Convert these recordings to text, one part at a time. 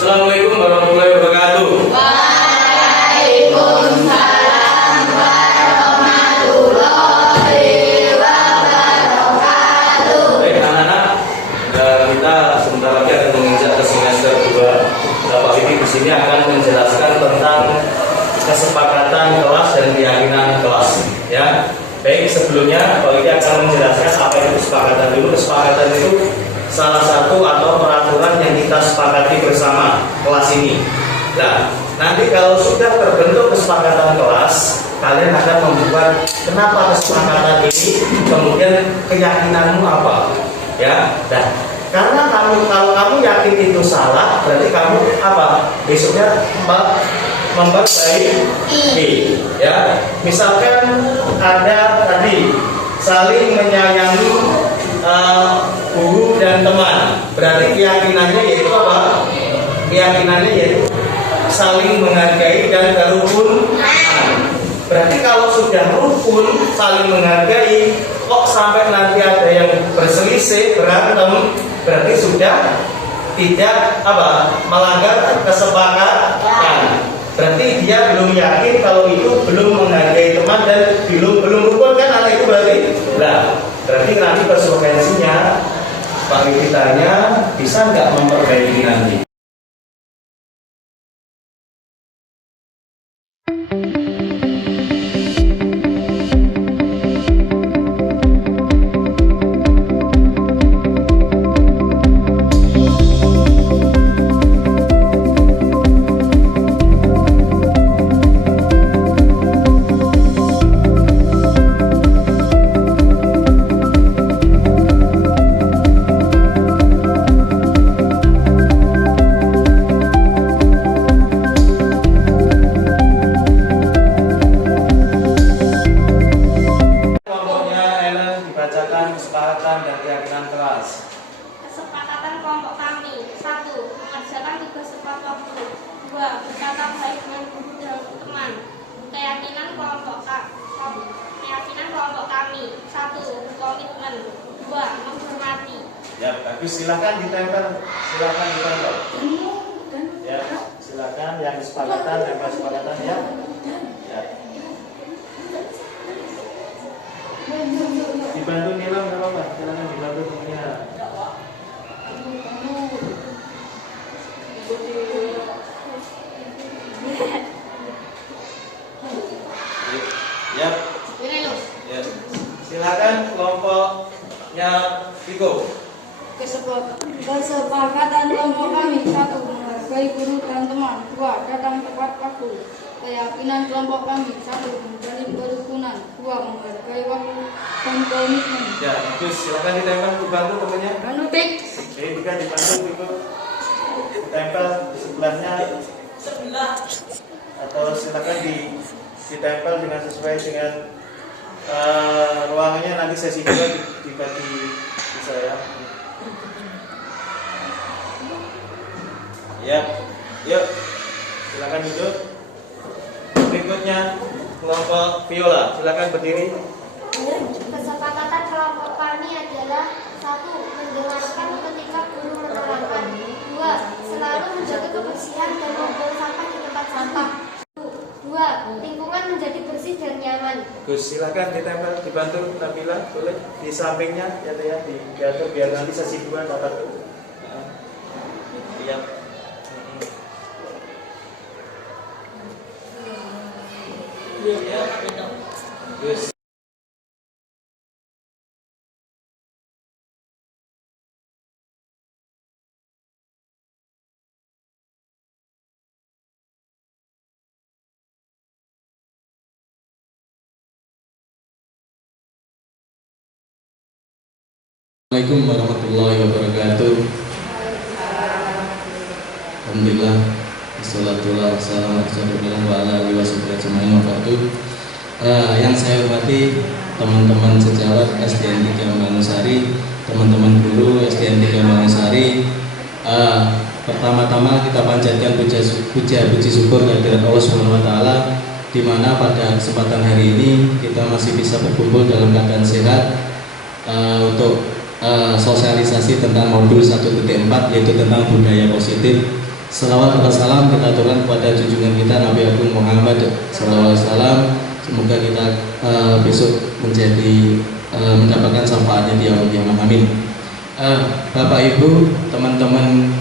Assalamualaikum warahmatullahi wabarakatuh. Waalaikumsalam warahmatullahi wabarakatuh. Baik anak-anak, kita sebentar lagi akan menginjak ke semester 2. Bapak Ibu di sini akan menjelaskan tentang kesepakatan kelas dan keyakinan kelas. Ya, baik sebelumnya Bapak Ibu akan menjelaskan apa itu kesepakatan dulu. Kesepakatan itu salah satu atau peraturan yang kita sepakati bersama kelas ini. Nah, nanti kalau sudah terbentuk kesepakatan kelas, kalian akan membuat kenapa kesepakatan ini, kemudian keyakinanmu apa, ya. Nah, karena kalau kamu yakin itu salah, berarti kamu apa? Besoknya memperbaiki, ya. Misalkan ada tadi saling menyayangi guru dan teman, berarti keyakinannya yaitu apa? Keyakinannya yaitu saling menghargai dan kerukunan. Berarti kalau sudah rukun, saling menghargai, kok sampai nanti ada yang berselisih, berantem, berarti sudah tidak apa? Melanggar kesepakatan. Berarti dia belum yakin kalau itu belum menghargai teman dan belum rukun kan anak itu berarti. Nah, berarti nanti konsekuensinya Pak ditanya bisa nggak memperbaiki nanti. Kesepakatan dan keyakinan kelas. Kesepakatan kelompok kami: 1. Mengerjakan tugas tepat waktu. 2. Berkata baik dengan guru dan teman. Keyakinan kelompok kami: 1. Berkomitmen. 2. Menghormati. Ya, bagus, silakan ditempel. Ya, silakan yang kesepakatan ya. Ya. Dibantu nilang nggak apa-apa, silakan dibantu temennya. Ya. Ya. Silakan kelompoknya Viko. Kesepakatan kelompok kami: 1. Menghargai guru dan teman. 2. Datang tepat waktu. Keyakinan kelompok kami: 1. Menjalin kerukunan. 2. Menghargai waktu dan komitmen. Ya, bagus. Silakan ditempel, dibantu temennya. Oke, Juga dibantu Viko. Ditempel di sebelahnya. Atau silakan ditempel dengan sesuai dengan ruangannya. Nanti sesi 2 dibagi bisa ya. Ya, yuk, silakan duduk. Berikutnya kelompok Viola, silakan berdiri. Kesepakatan kelompok kami adalah: 1. Mendengarkan ketika guru menerangkan. 2. Selalu menjaga kebersihan dan membuang sampah di tempat sampah. 2. Lingkungan menjadi bersih dan nyaman. Gus, silakan ditempel, dibantu Nabila, boleh di sampingnya ya, diatur biar nanti sesi 2 dapat. Iya. Gus. Assalamualaikum warahmatullahi wabarakatuh. Alhamdulillah, wassalatu wassalamu ala alihi wasallam. Yang saya hormati teman-teman sejawat SDN 3 Manusari, teman-teman guru SDN 3 Manusari. Pertama-tama kita panjatkan puji syukur kehadirat Allah Subhanahu wa taala, di mana pada kesempatan hari ini kita masih bisa berkumpul dalam keadaan sehat untuk sosialisasi tentang modul 1.4 yaitu tentang budaya positif Salawat dan salam kita aturkan kepada junjungan kita Nabi Agung Muhammad sallallahu alaihi wasallam. Semoga kita besok menjadi mendapatkan syafaatnya di yaumul qiyamah. Amin. Bapak Ibu, teman-teman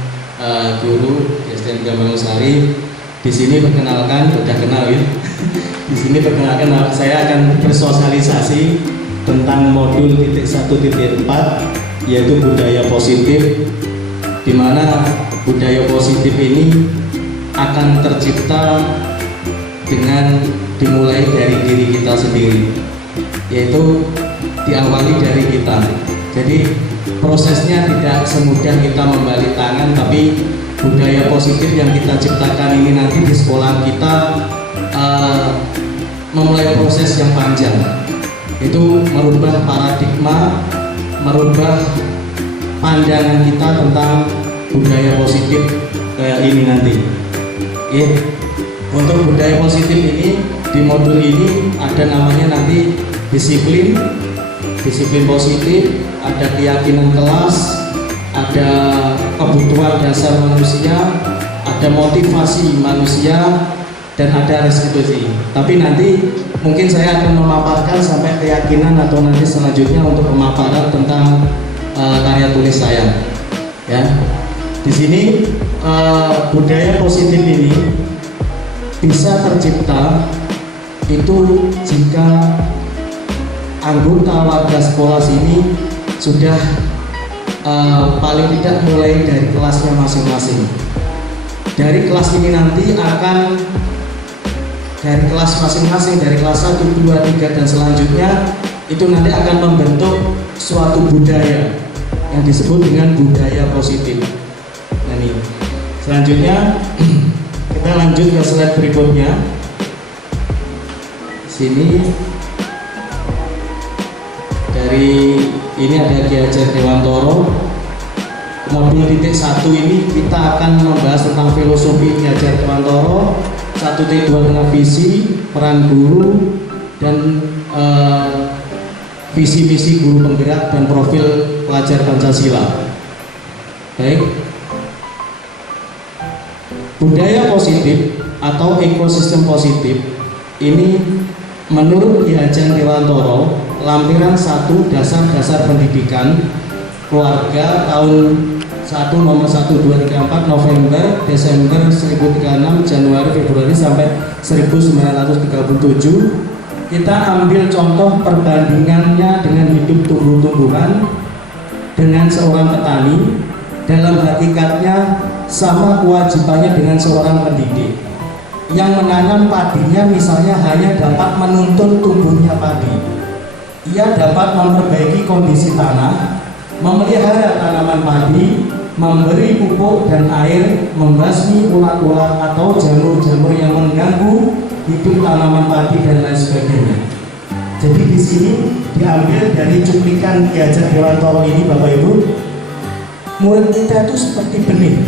guru di SDN Gamanusari, di sini perkenalkan, sudah kenal ya. Di sini perkenalkan saya akan bersosialisasi tentang modul titik 1.4 yaitu budaya positif, di mana budaya positif ini akan tercipta dengan dimulai dari diri kita sendiri, yaitu diawali dari kita. Jadi prosesnya tidak semudah kita membalik tangan, tapi budaya positif yang kita ciptakan ini nanti di sekolah kita memulai proses yang panjang, itu merubah paradigma, merubah pandangan kita tentang budaya positif kayak ini nanti. Untuk budaya positif ini di modul ini ada namanya nanti disiplin positif, ada keyakinan kelas, ada kebutuhan dasar manusia, ada motivasi manusia, dan ada restitusi. Tapi nanti mungkin saya akan memaparkan sampai keyakinan atau nanti selanjutnya untuk pemaparan tentang karya tulis saya. Ya, di sini budaya positif ini bisa tercipta itu jika anggota warga sekolah sini sudah paling tidak mulai dari kelasnya masing-masing. Dari kelas ini nanti akan dari kelas masing-masing, dari kelas 1, 2, 3 dan selanjutnya itu nanti akan membentuk suatu budaya yang disebut dengan budaya positif. Nah, ini selanjutnya kita lanjut ke slide berikutnya. Sini dari ini ada Ki Hajar Dewantoro. Modul titik 1 ini kita akan membahas tentang filosofi Ki Hajar Dewantoro, 1.2 tentang visi, peran guru, dan visi misi guru penggerak dan profil pelajar Pancasila. Baik. Budaya positif atau ekosistem positif ini menurut Ki Hajar Dewantoro, lampiran 1 dasar-dasar pendidikan keluarga tahun 1 nomor 1, 2, 3, 4 November, Desember 1036, Januari, Februari sampai 1937. Kita ambil contoh perbandingannya dengan hidup tumbuh-tumbuhan dengan seorang petani. Dalam hakikatnya sama kewajibannya dengan seorang pendidik yang menanam padinya, misalnya hanya dapat menuntun tumbuhnya padi. Ia dapat memperbaiki kondisi tanah, memelihara tanaman padi, memberi pupuk dan air, membasmi ulat-ulat atau jamur-jamur yang mengganggu hidup tanaman padi dan lain sebagainya. Jadi di sini diambil dari cuplikan Ki Hajar Dewantoro ini, Bapak Ibu. Murid kita itu seperti benih,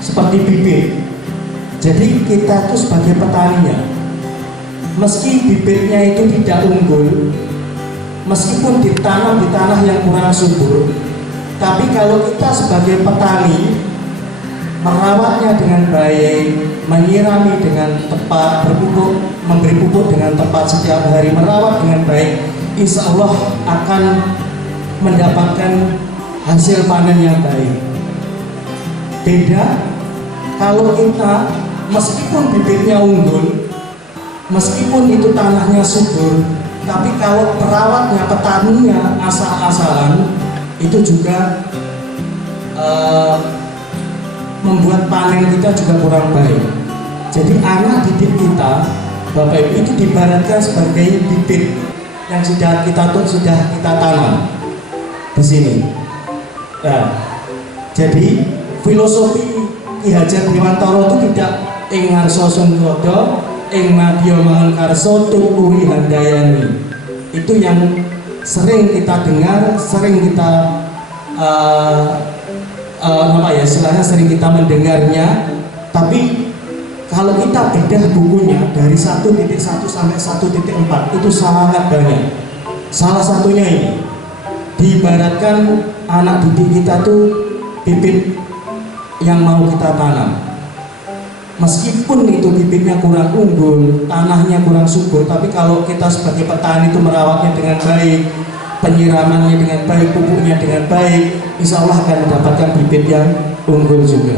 seperti bibit. Jadi kita itu sebagai petaninya, meski bibitnya itu tidak unggul, meskipun ditanam di tanah yang kurang subur, tapi kalau kita sebagai petani merawatnya dengan baik, menyirami dengan tepat, berpupuk, memberi pupuk dengan tepat setiap hari, merawat dengan baik, insya Allah akan mendapatkan hasil panen yang baik. Beda kalau kita meskipun bibitnya unggul, meskipun itu tanahnya subur, tapi kalau perawatnya, petaninya asal-asalan, itu juga membuat panen kita juga kurang baik. Jadi anak didik kita, Bapak Ibu, itu diibaratkan sebagai bibit yang sudah kita tanam di sini. Nah, jadi filosofi Ki Hajar Dewantoro itu tidak ing ngarsa sungkodo, ing madya mangarsa tuturi handayani. Itu yang sering kita dengar, sering kita sering kita mendengarnya. Tapi kalau kita bedah bukunya dari 1.1 sampai 1.4 itu sangat banyak. Salah satunya ini, diibaratkan anak didik kita tuh bibit yang mau kita tanam. meskipun itu bibitnya kurang unggul, tanahnya kurang subur, tapi kalau kita sebagai petani itu merawatnya dengan baik, penyiramannya dengan baik, pupuknya dengan baik, insya Allah akan mendapatkan bibit yang unggul juga.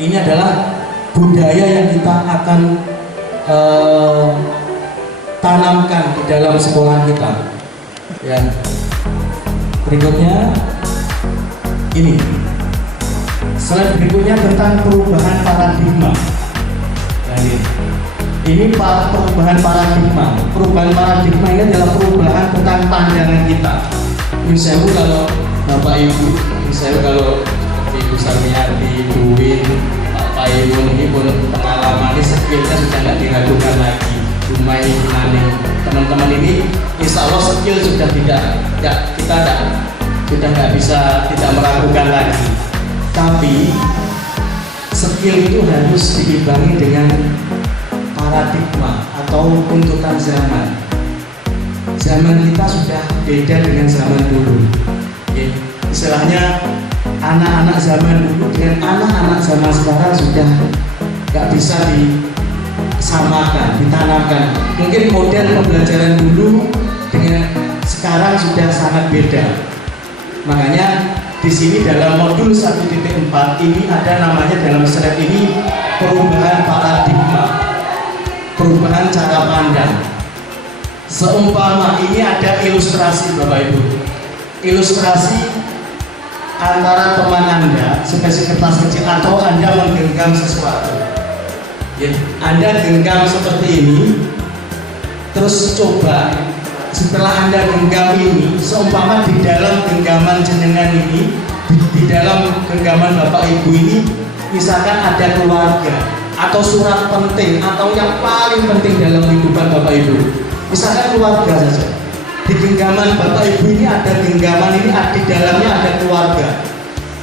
Ini adalah budaya yang kita akan tanamkan di dalam sekolah kita. Ya. Berikutnya ini. Slide berikutnya tentang perubahan paradigma. Nah, ini perubahan paradigma. Perubahan paradigma ini adalah perubahan tentang pandangan kita. Misalnya kalau Bapak Ibu, misalnya kalau Ibu Sarmiati, Ibu Win, Pak Ibu ini pun pengalaman skillnya sudah tidak diragukan lagi. Rumah ini nanti teman-teman ini, insya Allah skill sudah sudah nggak bisa tidak meragukan lagi. Tapi skill itu harus diimbangi dengan paradigma atau tuntutan zaman. Zaman kita sudah beda dengan zaman dulu. Istilahnya anak-anak zaman dulu dengan anak-anak zaman sekarang sudah nggak bisa disamakan, ditanamkan. Mungkin model pembelajaran dulu dengan sekarang sudah sangat beda. Makanya di sini dalam modul 1.4 ini ada namanya dalam slide ini perubahan paradigma, perubahan cara pandang. Seumpama ini ada ilustrasi Bapak Ibu, ilustrasi antara teman Anda sebagai kelas kecil atau Anda menggenggam sesuatu. Ya, Anda genggam seperti ini, terus coba setelah Anda genggam ini, seumpama di dalam genggaman jenengan ini, di dalam genggaman Bapak Ibu ini, misalkan ada keluarga atau surat penting atau yang paling penting dalam kehidupan Bapak Ibu, misalkan keluarga saja. Di genggaman Bapak Ibu ini ada genggaman ini, di dalamnya ada keluarga.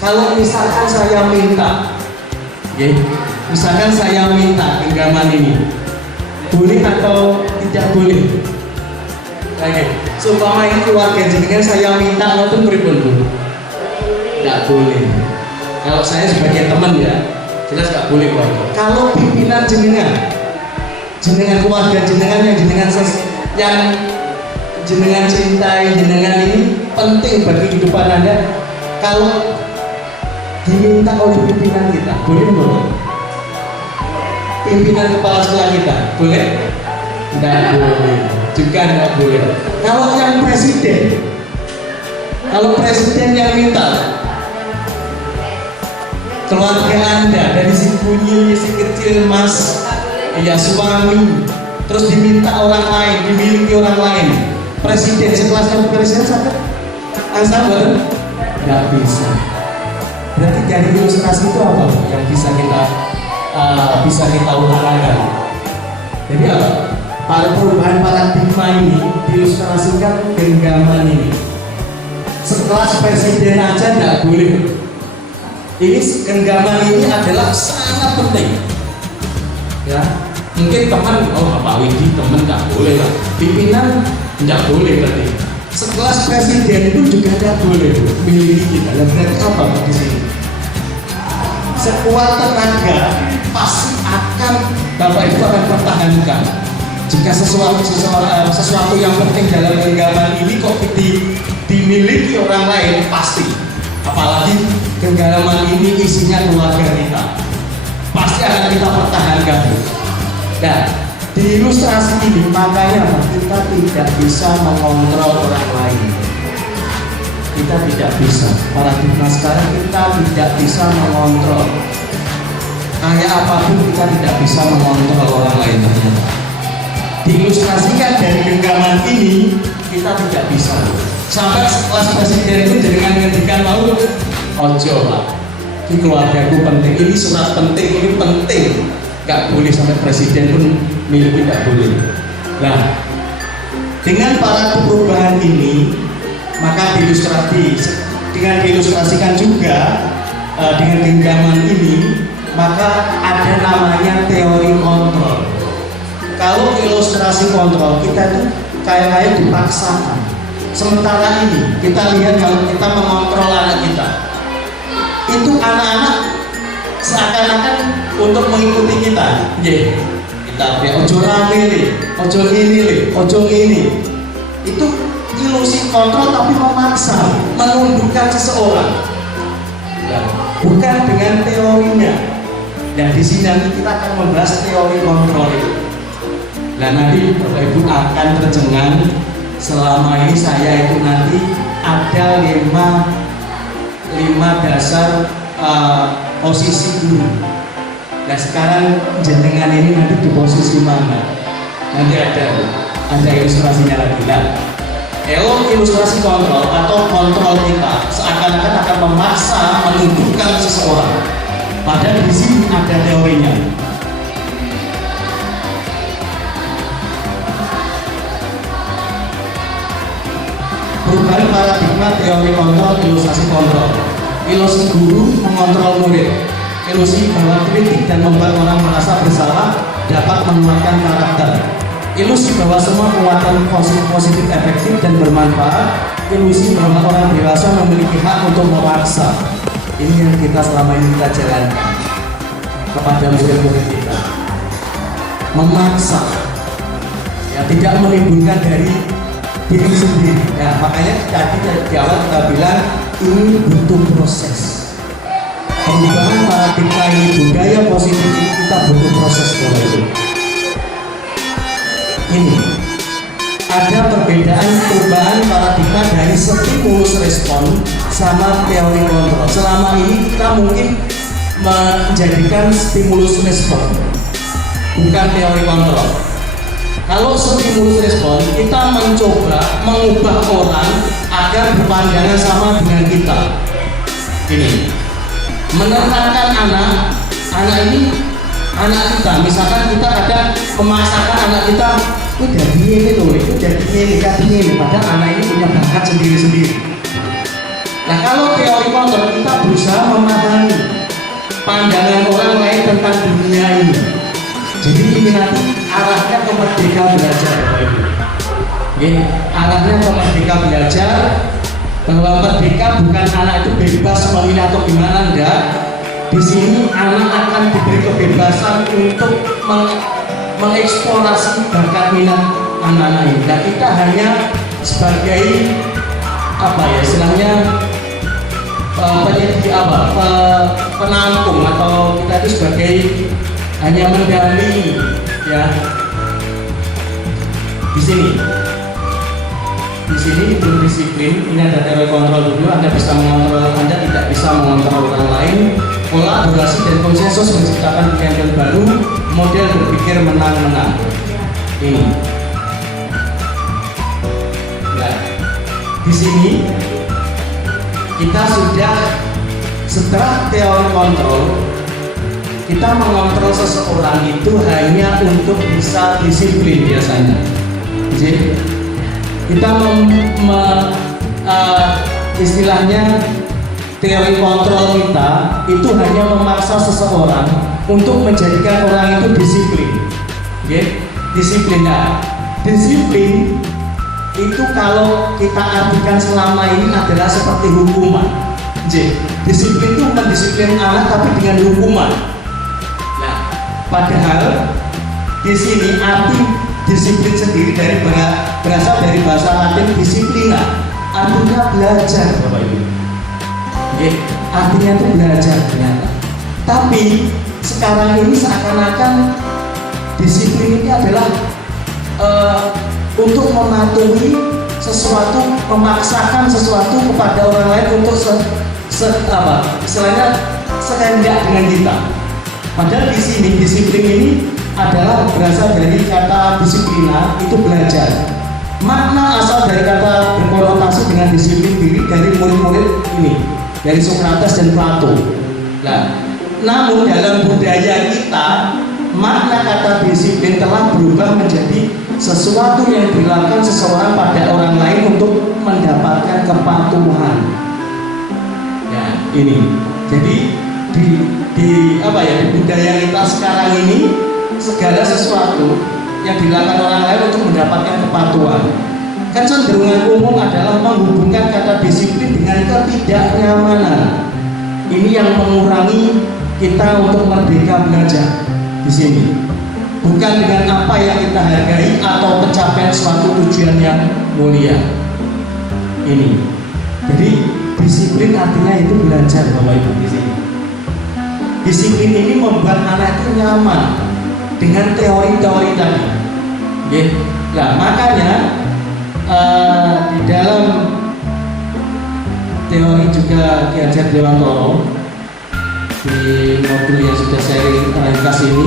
Kalau misalkan saya minta, ya, misalkan saya minta genggaman ini, boleh atau tidak boleh? Oke, seumpama ini keluarga jenengan saya minta nonton pripun Bu? Tidak boleh. Kalau saya sebagai teman ya, jelas nggak boleh keluarga. Kalau pimpinan jenengan keluarga jenengan yang jenengan cintai, jenengan ini penting bagi kehidupan Anda. Kalau diminta oleh pimpinan kita, boleh boleh? Pimpinan kepala sekolah kita, boleh? Tidak boleh. Juga tidak boleh. Kalau yang presiden yang minta, keluarga Anda dari si kunyil, si kecil, mas, ya suami, terus diminta orang lain, dimiliki orang lain, presiden sekelasnya presiden sakit, sabar, nggak bisa. Berarti dari ilustrasi itu apa yang bisa kita utarakan? Jadi apa? Pada perubahan paradigma ini diilustrasikan genggaman ini. Sekelas presiden aja tidak boleh. Ini genggaman ini adalah sangat penting. Ya, mungkin teman, Pak Widi teman tidak boleh lah. Pimpinan tidak boleh berarti. Sekelas presiden pun juga tidak boleh milih kita. Dan berarti apa di sini? Sekuat tenaga pasti akan Bapak Ibu akan pertahankan. Jika sesuatu yang penting dalam genggaman ini kok dimiliki orang lain, pasti. Apalagi genggaman ini isinya keluarga kita, pasti akan kita pertahankan. Nah, di ilustrasi ini makanya kita tidak bisa mengontrol orang lain. Kita tidak bisa. Paradigma sekarang kita tidak bisa mengontrol. Kayak apapun kita tidak bisa mengontrol orang lain ternyata. Diilustrasikan dari genggaman ini kita tidak bisa. Sampai kelas presiden itu dengan ngendikan mau ojo Pak, ini keluargaku penting, ini surat penting, ini penting, nggak boleh sampai presiden pun miliki, tidak boleh. Nah, dengan para perubahan ini maka diilustrasikan juga dengan genggaman ini, maka ada namanya teori kontrol. Kalau ilustrasi kontrol kita itu kayak dipaksakan. Sementara ini kita lihat kalau kita mengontrol anak kita, itu anak-anak seakan-akan untuk mengikuti kita. Kita ya ojo rame nih, ojo ini nih, ojo ini. Itu ilusi kontrol tapi memaksa, menundukkan seseorang. Ya, bukan dengan teorinya. Dan di sini nanti kita akan membahas teori kontrol itu. Dan nanti Bapak Ibu akan tercengang selama ini saya itu nanti ada lima dasar posisi guru. Nah sekarang jenengan ini nanti di posisi mana? Nanti ada ilustrasinya lagi. Nah, kalau ilustrasi kontrol atau kontrol kita seakan-akan akan memaksa menundukkan seseorang. Padahal di sini ada teorinya. Perubahan paradigma teori kontrol, ilustrasi kontrol. Ilusi guru mengontrol murid. Ilusi bahwa kritik dan membuat orang merasa bersalah dapat menguatkan karakter. Ilusi bahwa semua penguatan positif efektif dan bermanfaat. Ilusi bahwa orang dewasa memiliki hak untuk memaksa. Ini yang kita selama ini kita jalankan kepada murid-murid kita. Memaksa, ya tidak menimbulkan dari diri sendiri. Ya, makanya tadi di awal kita bilang ini butuh proses. Perubahan paradigma ini, budaya positif ini kita butuh proses itu. Ini ada perbedaan perubahan paradigma dari stimulus respon sama teori kontrol. Selama ini kita mungkin menjadikan stimulus respon, bukan teori kontrol. Kalau stimulus respon, kita mencoba mengubah orang agar berpandangan sama dengan kita. Ini menerangkan anak ini, anak kita. Misalkan kita kadang memaksakan anak kita, udah gini loh, itu udah gini, padahal anak ini punya bakat sendiri-sendiri. Nah kalau teori kontrol kita berusaha memahami pandangan orang lain tentang dunia ini. Jadi ini nanti arahnya ke merdeka belajar, arahnya ke merdeka belajar, bahwa merdeka bukan anak itu bebas memilih atau gimana, enggak. Di sini anak akan diberi kebebasan untuk mengeksplorasi bakat minat anak-anak ini. Dan kita hanya sebagai apa ya istilahnya penyedia penampung, atau kita itu sebagai hanya mendampingi ya. Di sini belum disiplin. Ini ada teori kontrol dulu. Anda bisa mengontrol, Anda tidak bisa mengontrol orang lain. Kolaborasi dan konsensus menciptakan pikiran baru, model berpikir menang-menang. Ini. Nah, di sini kita sudah setelah teori kontrol, kita mengontrol seseorang itu hanya untuk bisa disiplin biasanya. Jadi kita istilahnya teori kontrol kita itu hanya memaksa seseorang untuk menjadikan orang itu disiplin. Disiplin. Nah, disiplin itu kalau kita artikan selama ini adalah seperti hukuman. Disiplin itu mendisiplin anak tapi dengan hukuman. Nah, padahal di sini arti disiplin sendiri berasal dari bahasa Latin disiplina, artinya belajar, Bapak Ibu. Artinya itu belajar ternyata. Tapi sekarang ini seakan-akan disiplin ini adalah untuk mematuhi sesuatu, memaksakan sesuatu kepada orang lain untuk istilahnya sekehendak dengan kita. Padahal di sini disiplin ini adalah berasal dari kata disiplina, itu belajar. Makna asal dari kata berkonotasi dengan disiplin diri dari murid-murid ini, dari Sokrates dan Plato. Nah, namun dalam budaya kita, makna kata disiplin telah berubah menjadi sesuatu yang dilakukan seseorang pada orang lain untuk mendapatkan kepatuhan. Ya, ini. Jadi di budaya kita sekarang ini, segala sesuatu yang dilakukan orang lain untuk mendapatkan kepatuhan. Kecenderungan umum adalah menghubungkan kata disiplin dengan ketidaknyamanan. Ini yang mengurangi kita untuk merdeka belajar di sini. Bukan dengan apa yang kita hargai atau pencapaian suatu tujuan yang mulia. Ini. Jadi disiplin artinya itu belajar Bapak Ibu di sini. Disiplin ini membuat anak itu nyaman dengan teori-teori tadi. Ya. Nah, makanya di dalam teori juga Ki Hajar Dewantoro di modul yang sudah saya ringkas ini,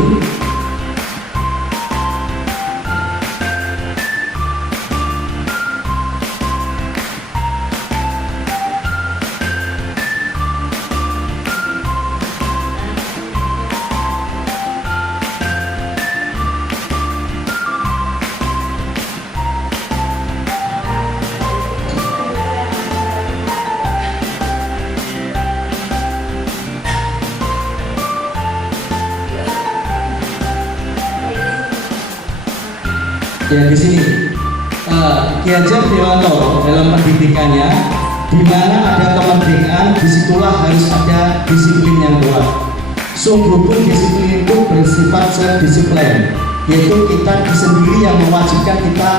ya di sini Ki Hajar Dewantoro dalam pendidikannya, di mana ada kemerdekaan, disitulah harus ada disiplin yang kuat. Sungguh pun disiplin itu bersifat self-disiplin, yaitu kita sendiri yang mewajibkan kita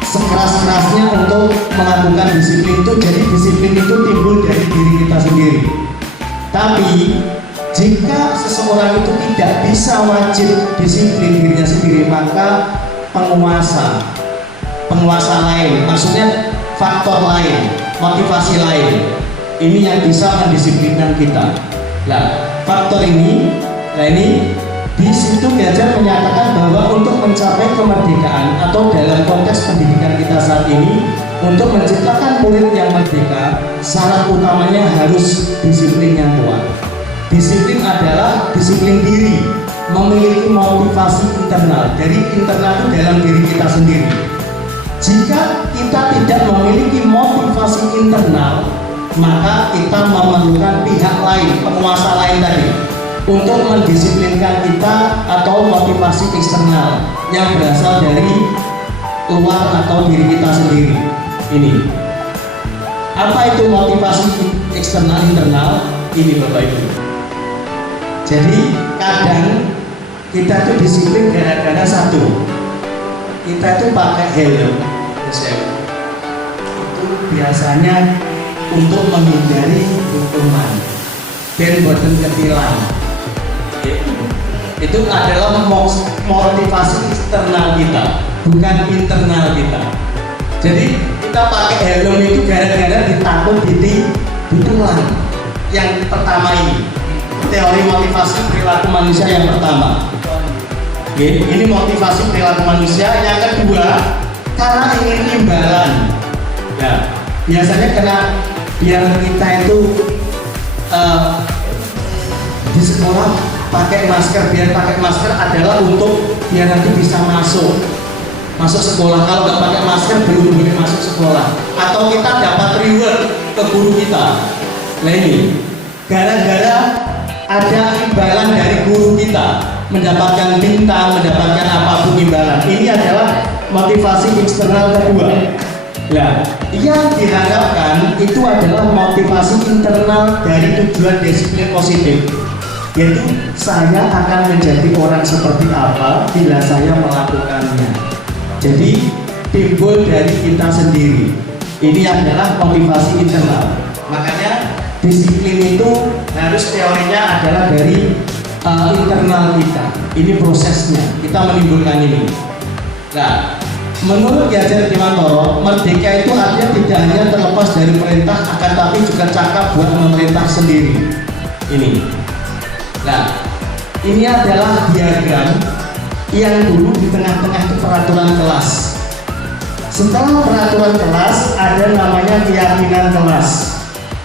sekeras-kerasnya untuk melakukan disiplin itu. Jadi disiplin itu timbul dari diri kita sendiri. Tapi jika seseorang itu tidak bisa wajib disiplin dirinya sendiri, maka penguasa lain, maksudnya faktor lain, motivasi lain, ini yang bisa mendisiplinkan kita. Nah, faktor ini, di situ Ki Hajar menyatakan bahwa untuk mencapai kemerdekaan atau dalam konteks pendidikan kita saat ini, untuk menciptakan murid yang merdeka, syarat utamanya harus disiplin yang kuat. Disiplin adalah disiplin diri, memiliki motivasi internal. Dari internal itu dalam diri kita sendiri. Jika kita tidak memiliki motivasi internal, maka kita memerlukan pihak lain, penguasa lain tadi, untuk mendisiplinkan kita, atau motivasi eksternal yang berasal dari luar atau diri kita sendiri. Ini apa itu motivasi eksternal internal? Ini Bapak Ibu. Jadi kadang kita tuh disiplin gara-gara satu, kita tuh pakai helm, itu biasanya untuk menghindari hukuman dan boten ketilang. Itu adalah motivasi eksternal kita, bukan internal kita. Jadi kita pakai helm itu gara-gara ditakut ditilang. Yang pertama ini, teori motivasi perilaku manusia yang pertama. Ini motivasi perilaku manusia. Yang kedua, karena ingin imbalan. Nah, biasanya karena biar kita itu di sekolah pakai masker. Biar pakai masker adalah untuk biar nanti bisa masuk sekolah. Kalau nggak pakai masker belum boleh masuk sekolah. Atau kita dapat reward ke guru kita. Nah ini gara-gara ada imbalan dari guru kita, mendapatkan bintang, mendapatkan apapun imbalan. Ini adalah motivasi eksternal kedua. Nah, yang diharapkan itu adalah motivasi internal dari tujuan disiplin positif, yaitu saya akan menjadi orang seperti apa bila saya melakukannya. Jadi timbul dari kita sendiri. Ini adalah motivasi internal. Makanya disiplin itu harus teorinya adalah dari internal kita. Ini prosesnya, kita menimbulkan ini. Nah, menurut Ki Hajar Dewantoro, merdeka itu artinya tidak hanya terlepas dari perintah, akan tapi juga cakap buat memerintah sendiri. Ini. Nah, ini adalah diagram yang dulu di tengah-tengah itu peraturan kelas. Setelah peraturan kelas ada namanya keyakinan kelas.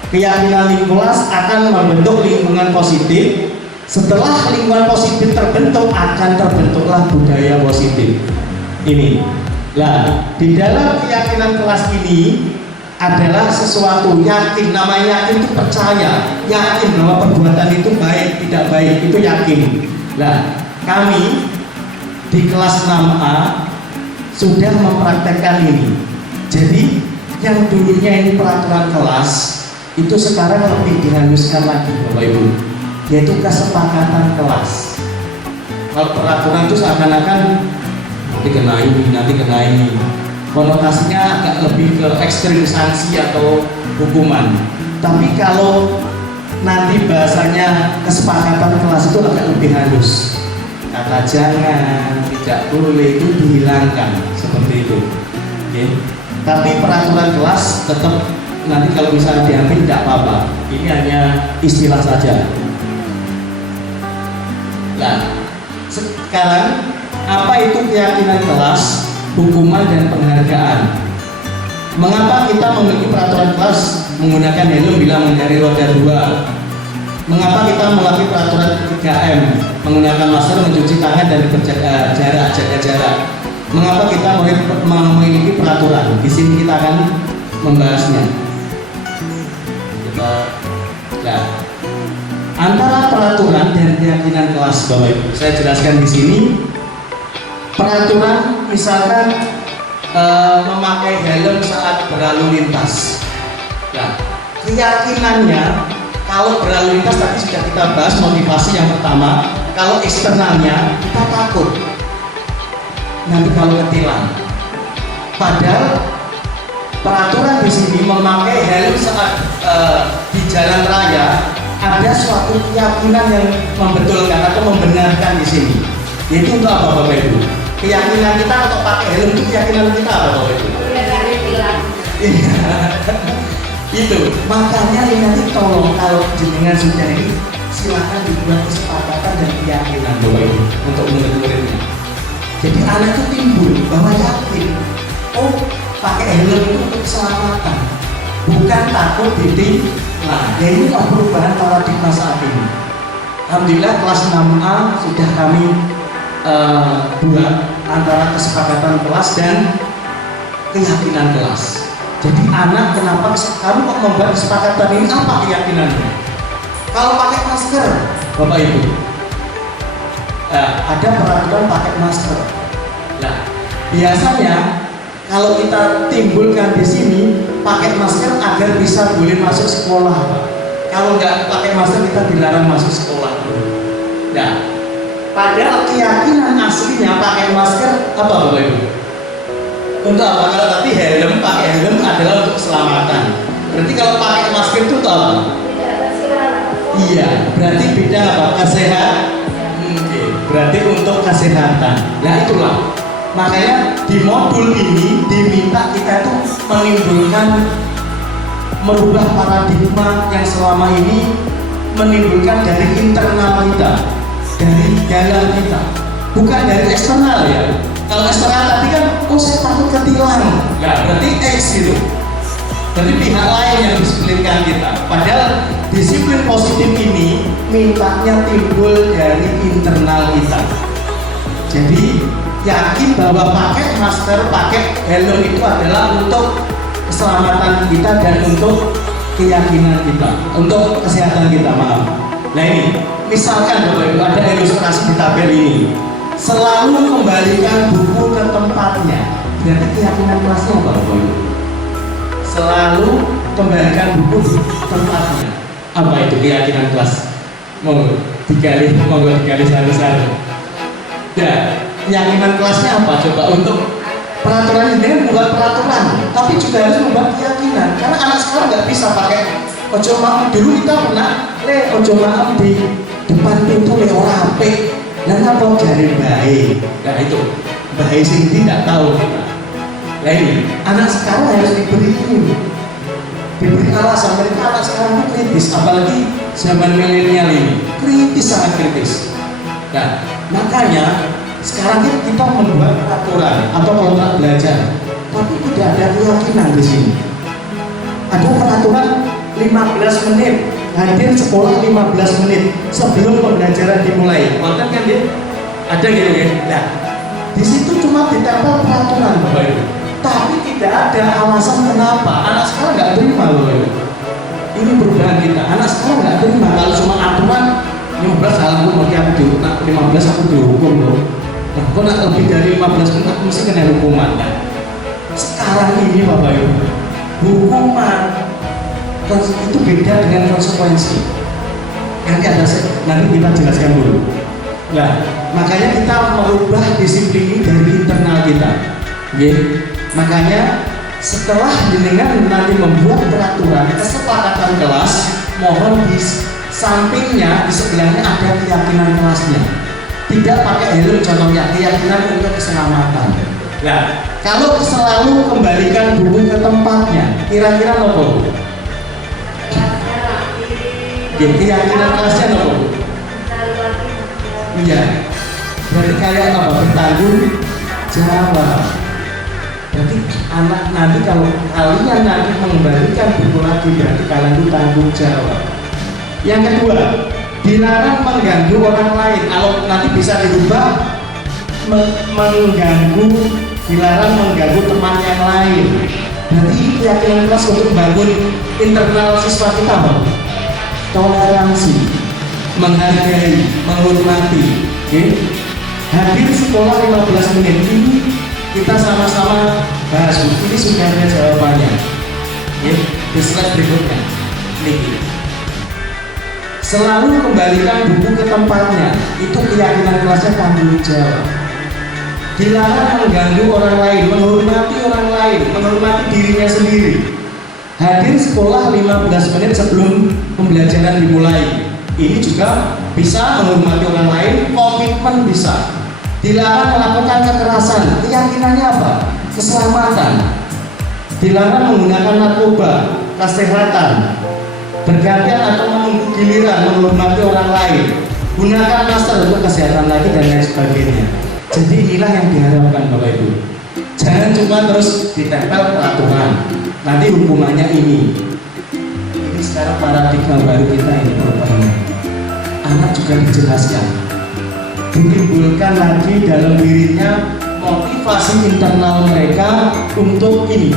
Keyakinan kelas akan membentuk lingkungan positif. Setelah lingkungan positif terbentuk, akan terbentuklah budaya positif. Ini. Nah, di dalam keyakinan kelas ini adalah sesuatu yakin. Namanya yakin itu percaya, yakin bahwa perbuatan itu baik, tidak baik, itu yakin. Nah, kami di kelas 6A sudah mempraktekkan ini. Jadi yang dulunya ini peraturan kelas itu sekarang lebih dihaluskan lagi Bapak Ibu. yaitu kesepakatan kelas. Kalau peraturan itu seakan-akan nanti kena ini, konotasinya agak lebih ke ekstrim sanksi atau hukuman. Tapi kalau nanti bahasanya kesepakatan kelas itu agak lebih halus, kata jangan, tidak boleh itu dihilangkan seperti itu. Oke. Tapi peraturan kelas tetap nanti kalau misalnya diambil tidak apa-apa. Ini hanya istilah saja. Nah, sekarang apa itu keyakinan kelas, hukuman dan penghargaan? Mengapa kita memiliki peraturan kelas menggunakan helm bila mengendarai roda 2? Mengapa kita memiliki peraturan 3M menggunakan masker, mencuci tangan dan jaga jarak? Mengapa kita memiliki peraturan? Di sini kita akan membahasnya. Nah, antara peraturan dan keyakinan kelas, Bapak Ibu, saya jelaskan di sini. Peraturan misalkan memakai helm saat berlalu lintas. Nah, keyakinannya kalau berlalu lintas tadi sudah kita bahas motivasi yang pertama. Kalau eksternalnya kita takut nanti kalau ketilang. Padahal peraturan di sini memakai helm saat di jalan raya ada suatu keyakinan yang membetulkan atau membenarkan di sini. Yaitu untuk apa, Bapak Ibu? Keyakinan kita untuk pakai helm itu keyakinan kita apa, Bapak Ibu? Iya. Itu makanya ini nanti tolong kalau jenengan sudah ini silakan dibuat kesepakatan dan keyakinan, Bapak Ibu, untuk murid-muridnya. Jadi anak itu timbul bahwa yakin, oh pakai helm itu untuk keselamatan, bukan takut titik. Nah, ini perubahan paradigma saat ini. Alhamdulillah kelas 6A sudah kami buat antara kesepakatan kelas dan keyakinan kelas. Jadi anak, kenapa kamu kok membuat kesepakatan ini? Apa keyakinannya? Kalau pakai masker, Bapak Ibu, ada peraturan pakai masker. Nah, biasanya kalau kita timbulkan di sini pakai masker agar bisa boleh masuk sekolah. Kalau nggak pakai masker kita dilarang masuk sekolah. Nah, padahal keyakinan aslinya pakai masker apa, Bapak Ibu? Untuk apa? Kalau tadi helm, pakai helm adalah untuk keselamatan. Berarti kalau pakai masker itu untuk apa? Iya, berarti beda apa? Kesehatan. Berarti untuk kesehatan. Nah itulah. Makanya di modul ini diminta kita tuh menimbulkan, merubah paradigma yang selama ini menimbulkan dari internal kita, dari dalam kita, bukan dari eksternal ya. Kalau eksternal tadi kan, oh saya takut ketilang, nah berarti X gitu. Jadi pihak lain yang disiplinkan kita. Padahal disiplin positif ini mintanya timbul dari internal kita. Jadi yakin bahwa pakai masker, pakai helm itu adalah untuk keselamatan kita dan untuk keyakinan kita, untuk kesehatan kita, maaf. Nah ini, misalkan Bapak Ibu ada ilustrasi di tabel ini, selalu kembalikan buku ke tempatnya. Berarti keyakinan kelasnya apa, Bapak Ibu? Selalu kembalikan buku di tempatnya. Apa itu keyakinan kelas? Monggo digali satu-satu. Ya, keyakinan kelasnya apa? Coba untuk peraturan ini kan bukan peraturan, tapi juga harus membuat keyakinan. Karena anak sekarang nggak bisa pakai ojo maaf. Dulu kita pernah ojo maaf di depan pintu orang HP. Dan apa jari baik? Nah itu baik sih tidak tahu. Nah ini anak sekarang harus diberi ini, diberi alasan. Mereka anak sekarang itu kritis, apalagi zaman milenial ini kritis, sangat kritis. Nah makanya sekarang kita membuat peraturan atau kontrak belajar, tapi tidak ada keyakinan di sini. Ada peraturan 15 menit, hadir sekolah 15 menit sebelum pembelajaran dimulai. Konten kan dia ada gitu ya. Nah, di situ cuma ditempel peraturan, Bapak Ibu. Tapi tidak ada alasan kenapa. Anak sekarang nggak terima, Bapak Ibu. Ini perubahan kita. Anak sekarang nggak terima kalau cuma aturan 15 hal aku mau dihukum, 15 aku dihukum loh. Nah, kok nak lebih dari 15 menit aku mesti kena hukuman. Nah, sekarang ini Bapak Ibu, hukuman itu beda dengan konsekuensi. nanti kita jelaskan dulu. Nah, makanya kita merubah disiplin ini dari internal kita. Oke. Makanya setelah jenengan nanti membuat peraturan kesepakatan kelas, mohon di sampingnya, di sebelahnya ada keyakinan kelasnya. Tidak pakai helm, contohnya keyakinan untuk keselamatan. Nah, kalau selalu kembalikan buku ke tempatnya, kira-kira apa? Keyakinan kelasnya apa? Iya. Berarti kayak apa? Bertanggung jawab. Berarti anak nanti kalau kalian nanti mengembalikan buku lagi, berarti kalian itu tanggung jawab. Yang kedua, dilarang mengganggu orang lain. Kalau nanti bisa dirubah, mengganggu, dilarang mengganggu teman yang lain. Berarti ini keyakinan kelas untuk bangun internal siswa kita, Bang. Toleransi, menghargai, menghormati. Okay? Hadir sekolah 15 menit ini kita sama-sama bahas. Ini sudah ada jawabannya. Okay? Di slide berikutnya. Ini. Selalu kembalikan buku ke tempatnya. Itu keyakinan kelasnya tanggung jawab. Dilarang mengganggu orang lain, menghormati orang lain, menghormati dirinya sendiri. Hadir sekolah 15 menit sebelum pembelajaran dimulai. Ini juga bisa menghormati orang lain, komitmen bisa. Dilarang melakukan kekerasan, keyakinannya apa? Keselamatan. Dilarang menggunakan narkoba, kesehatan. Bergantian atau menunggu giliran menghormati orang lain. Gunakan masker untuk kesehatan lagi dan lain sebagainya. Jadi inilah yang diharapkan Bapak Ibu. Jangan cuma terus ditempel peraturan. Nanti hukumannya ini. Ini sekarang paradigma baru kita ini perubahannya. Anak juga dijelaskan, ditimbulkan lagi dalam dirinya motivasi internal mereka untuk ini.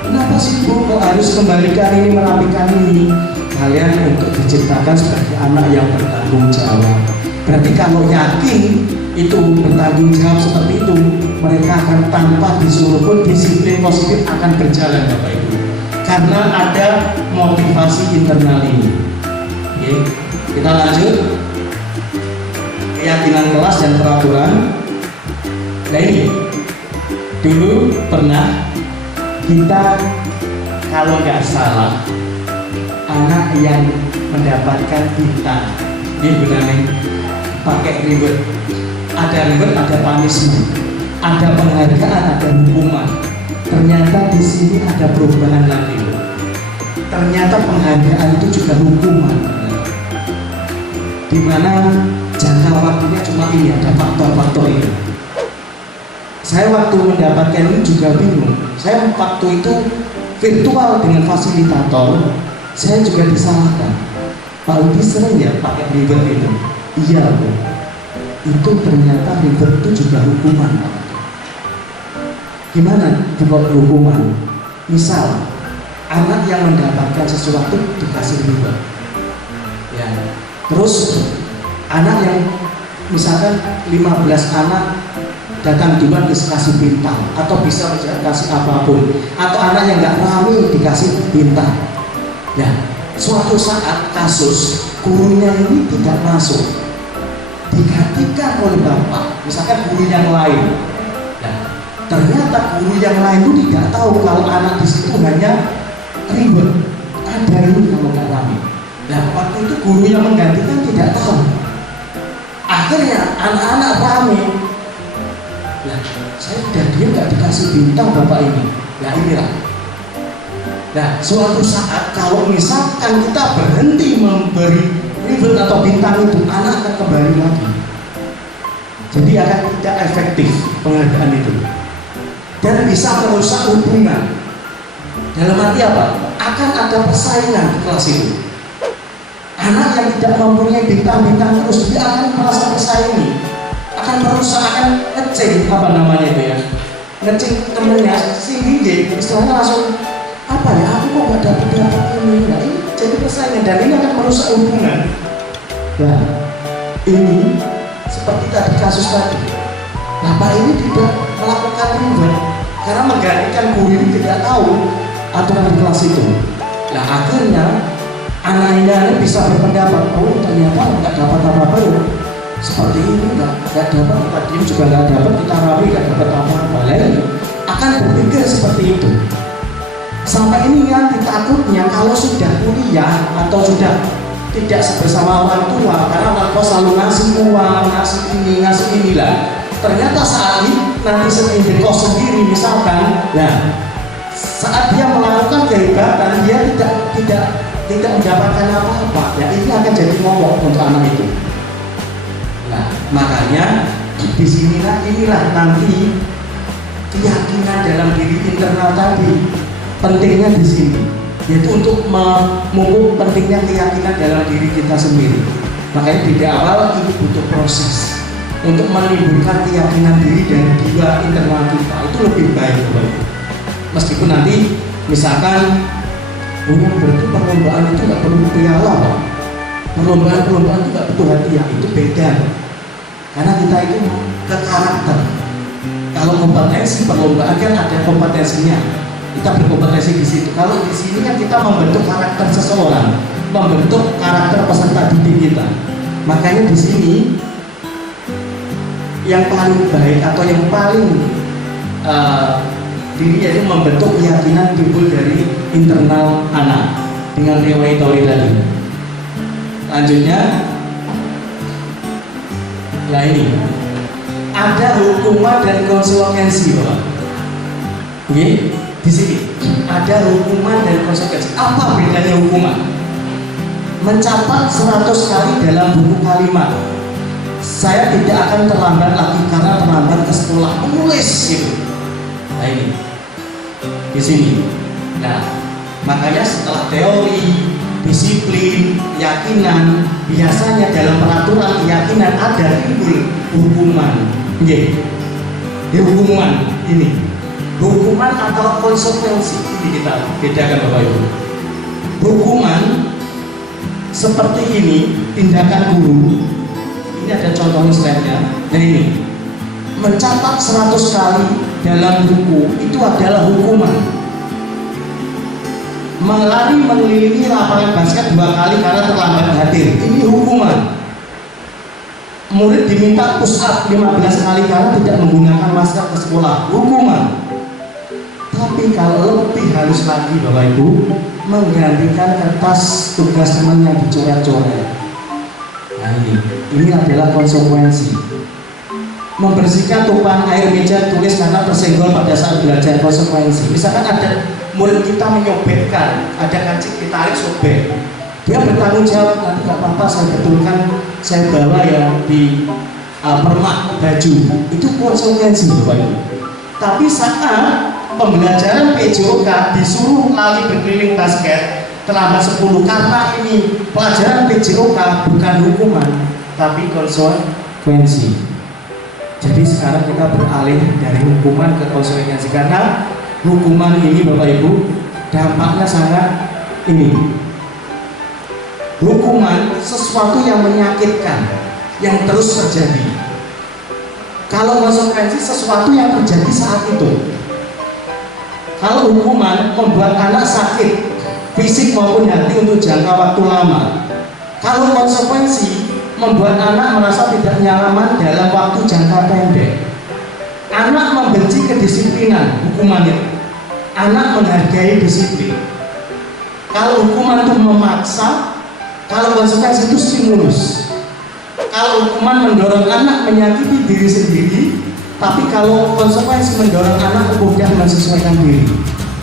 Kenapa sih Bu kok harus kembalikan ini, merapikan ini? Kalian untuk diciptakan sebagai anak yang bertanggung jawab. Berarti kalau yakin itu bertanggung jawab seperti itu, mereka akan tanpa disuruh pun disiplin positif akan berjalan Bapak Ibu. Karena ada motivasi internal ini. Oke, kita lanjut. Keyakinan kelas dan peraturan. Nah ini, dulu pernah kita kalau nggak salah anak yang mendapatkan bintang, ini benar pakai reward. Ada reward, ada punishment, ada penghargaan, ada hukuman. Ternyata di sini ada perubahan lagi. Ternyata penghargaan itu juga hukuman. Di mana jangka waktunya cuma ini, ada faktor-faktor ini. Saya waktu mendapatkan ini juga bingung. Saya waktu itu virtual dengan fasilitator, saya juga disalahkan. Pak Udi sering ya pakai reward itu. Iya, Bu. Itu ternyata reward itu juga hukuman. Gimana bukan hukuman? Misal anak yang mendapatkan sesuatu dikasih reward, ya. Terus anak yang misalkan 15 anak datang duluan dikasih bintang, atau bisa dikasih apapun, atau anak yang nggak ramai dikasih bintang. Ya, suatu saat kasus gurunya ini tidak masuk, digantikan oleh bapak, misalkan guru yang lain. Nah, ternyata guru yang lain itu tidak tahu kalau anak di situ hanya ribet, ada ini kalau nggak ramai. Nah, waktu itu guru yang menggantikan tidak tahu. Akhirnya anak-anak ramai. Nah, saya sudah dia nggak dikasih bintang bapak ini. Nah inilah. Nah, suatu saat kalau misalkan kita berhenti memberi reward atau bintang itu, anak akan kembali lagi. Jadi akan tidak efektif penghargaan itu, dan bisa merusak hubungan. Dalam arti apa? Akan ada persaingan di kelas itu. Anak yang tidak mempunyai bintang-bintang terus, dia akan merasa tersaingi, akan merusak, akan ngeceng, apa namanya itu ya, ngeceng temennya, sehingga istilahnya langsung apa ya, aku kok gak dapet ini. Nah ini jadi persaingan, dan ini akan merusak hubungan. Nah ini seperti tadi kasus tadi, bapak ini tidak melakukan reward karena menggantikan guru ini tidak tahu aturan di kelas itu. Nah akhirnya anak ini bisa berpendapat, oh ternyata nggak dapat apa-apa ya, seperti ini nggak dapat, kita diam juga nggak dapat, kita rapi nggak dapat apa-apa, lain akan berpikir seperti itu. Sampai ini nanti takutnya kalau sudah kuliah atau sudah tidak bersama orang tua, karena orang tua selalu ngasih uang, ngasih inilah. Ternyata saat ini nanti sendiri kos sendiri misalkan, nah saat dia melakukan kehebatan dia tidak mendapatkan apa-apa, ya ini akan jadi momok untuk anak itu. Nah makanya inilah nanti keyakinan dalam diri internal tadi pentingnya di sini, yaitu untuk memupuk pentingnya keyakinan dalam diri kita sendiri. Makanya di awal ini butuh proses untuk menimbulkan keyakinan diri dan jiwa internal kita, itu lebih baik. Meskipun nanti misalkan berarti perlombaan itu nggak perlu piala, perlombaan itu nggak butuh hadiah, itu beda. Karena kita itu ke karakter. Kalau kompetensi perlombaan kan ada kompetensinya, kita berkompetensi di situ. Kalau di sini kan kita membentuk karakter seseorang, membentuk karakter peserta didik kita. Makanya di sini yang paling baik atau yang paling diri yaitu membentuk keyakinan timbul dari internal anak dengan teori tadi. Lanjutnya, nah ini ada hukuman dan konsekuensi, Bapak. Oke, di sini ada hukuman dan konsekuensi. Apa bedanya hukuman? Mencatat 100 kali dalam buku kalimat. Saya tidak akan terlambat lagi karena terlambat ke sekolah, menulis gitu. Nah ini di sini. Nah makanya setelah teori, disiplin, keyakinan, biasanya dalam peraturan keyakinan ada timbul hukuman. Oke, hukuman ini, hukuman atau konsekuensi ini kita bedakan Bapak Ibu. Hukuman seperti ini, tindakan guru. Ini ada contohnya slide-nya. Nah ini, mencatat 100 kali dalam buku itu adalah hukuman. Melari mengelilingi lapangan basket 2 kali karena terlambat hadir, ini hukuman. Murid diminta push up 15 kali karena tidak menggunakan masker ke sekolah, hukuman. Tapi kalau lebih halus lagi Bapak Ibu, menggantikan kertas tugas teman yang dicoret-coret. Nah ini adalah konsekuensi. Membersihkan tumpahan air meja tulis karena tersenggol pada saat belajar, konsekuensi. Misalkan ada murid kita menyobekkan, ada kancing ditarik sobek, dia bertanggung jawab, nanti gak apa-apa saya betulkan, saya bawa ya di permak baju, itu konsekuensi Bapak Ibu. Tapi saat pembelajaran PJOK disuruh lari berkeliling basket terlambat 10 karena ini pelajaran PJOK bukan hukuman tapi konsekuensi. Jadi sekarang kita beralih dari hukuman ke konsekuensi karena hukuman ini Bapak Ibu dampaknya sangat ini. Hukuman sesuatu yang menyakitkan yang terus terjadi. Kalau konsekuensi sesuatu yang terjadi saat itu. Kalau hukuman membuat anak sakit fisik maupun hati untuk jangka waktu lama. Kalau konsekuensi membuat anak merasa tidak nyaman dalam waktu jangka pendek. Anak membenci kedisiplinan, hukumannya. Anak menghargai disiplin. Kalau hukuman itu memaksa, kalau konsekuensi itu stimulus. Kalau hukuman mendorong anak menyakiti diri sendiri, tapi kalau konsekuensi mendorong anak mudah menyesuaikan diri.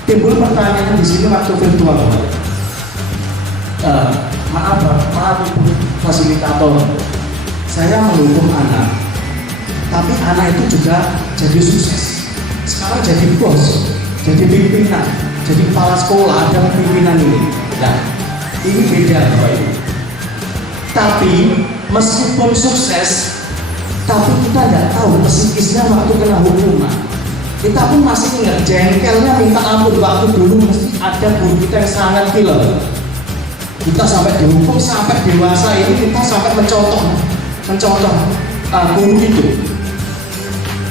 Timbul pertanyaan di sini waktu virtual. Maaf Ibu fasilitator, saya menghukum anak, tapi anak itu juga jadi sukses. Sekarang jadi bos, jadi pimpinan, jadi kepala sekolah, ada pimpinan ini. Nah, ini beda Bapak Ibu. Tapi meskipun sukses, tapi kita nggak tahu psikisnya waktu kena hukuman. Kita pun masih ingat jengkelnya minta ampun waktu dulu mesti ada guru kita yang sangat killer. Kita sampai dihukum sampai dewasa ini kita sampai mencontoh guru itu.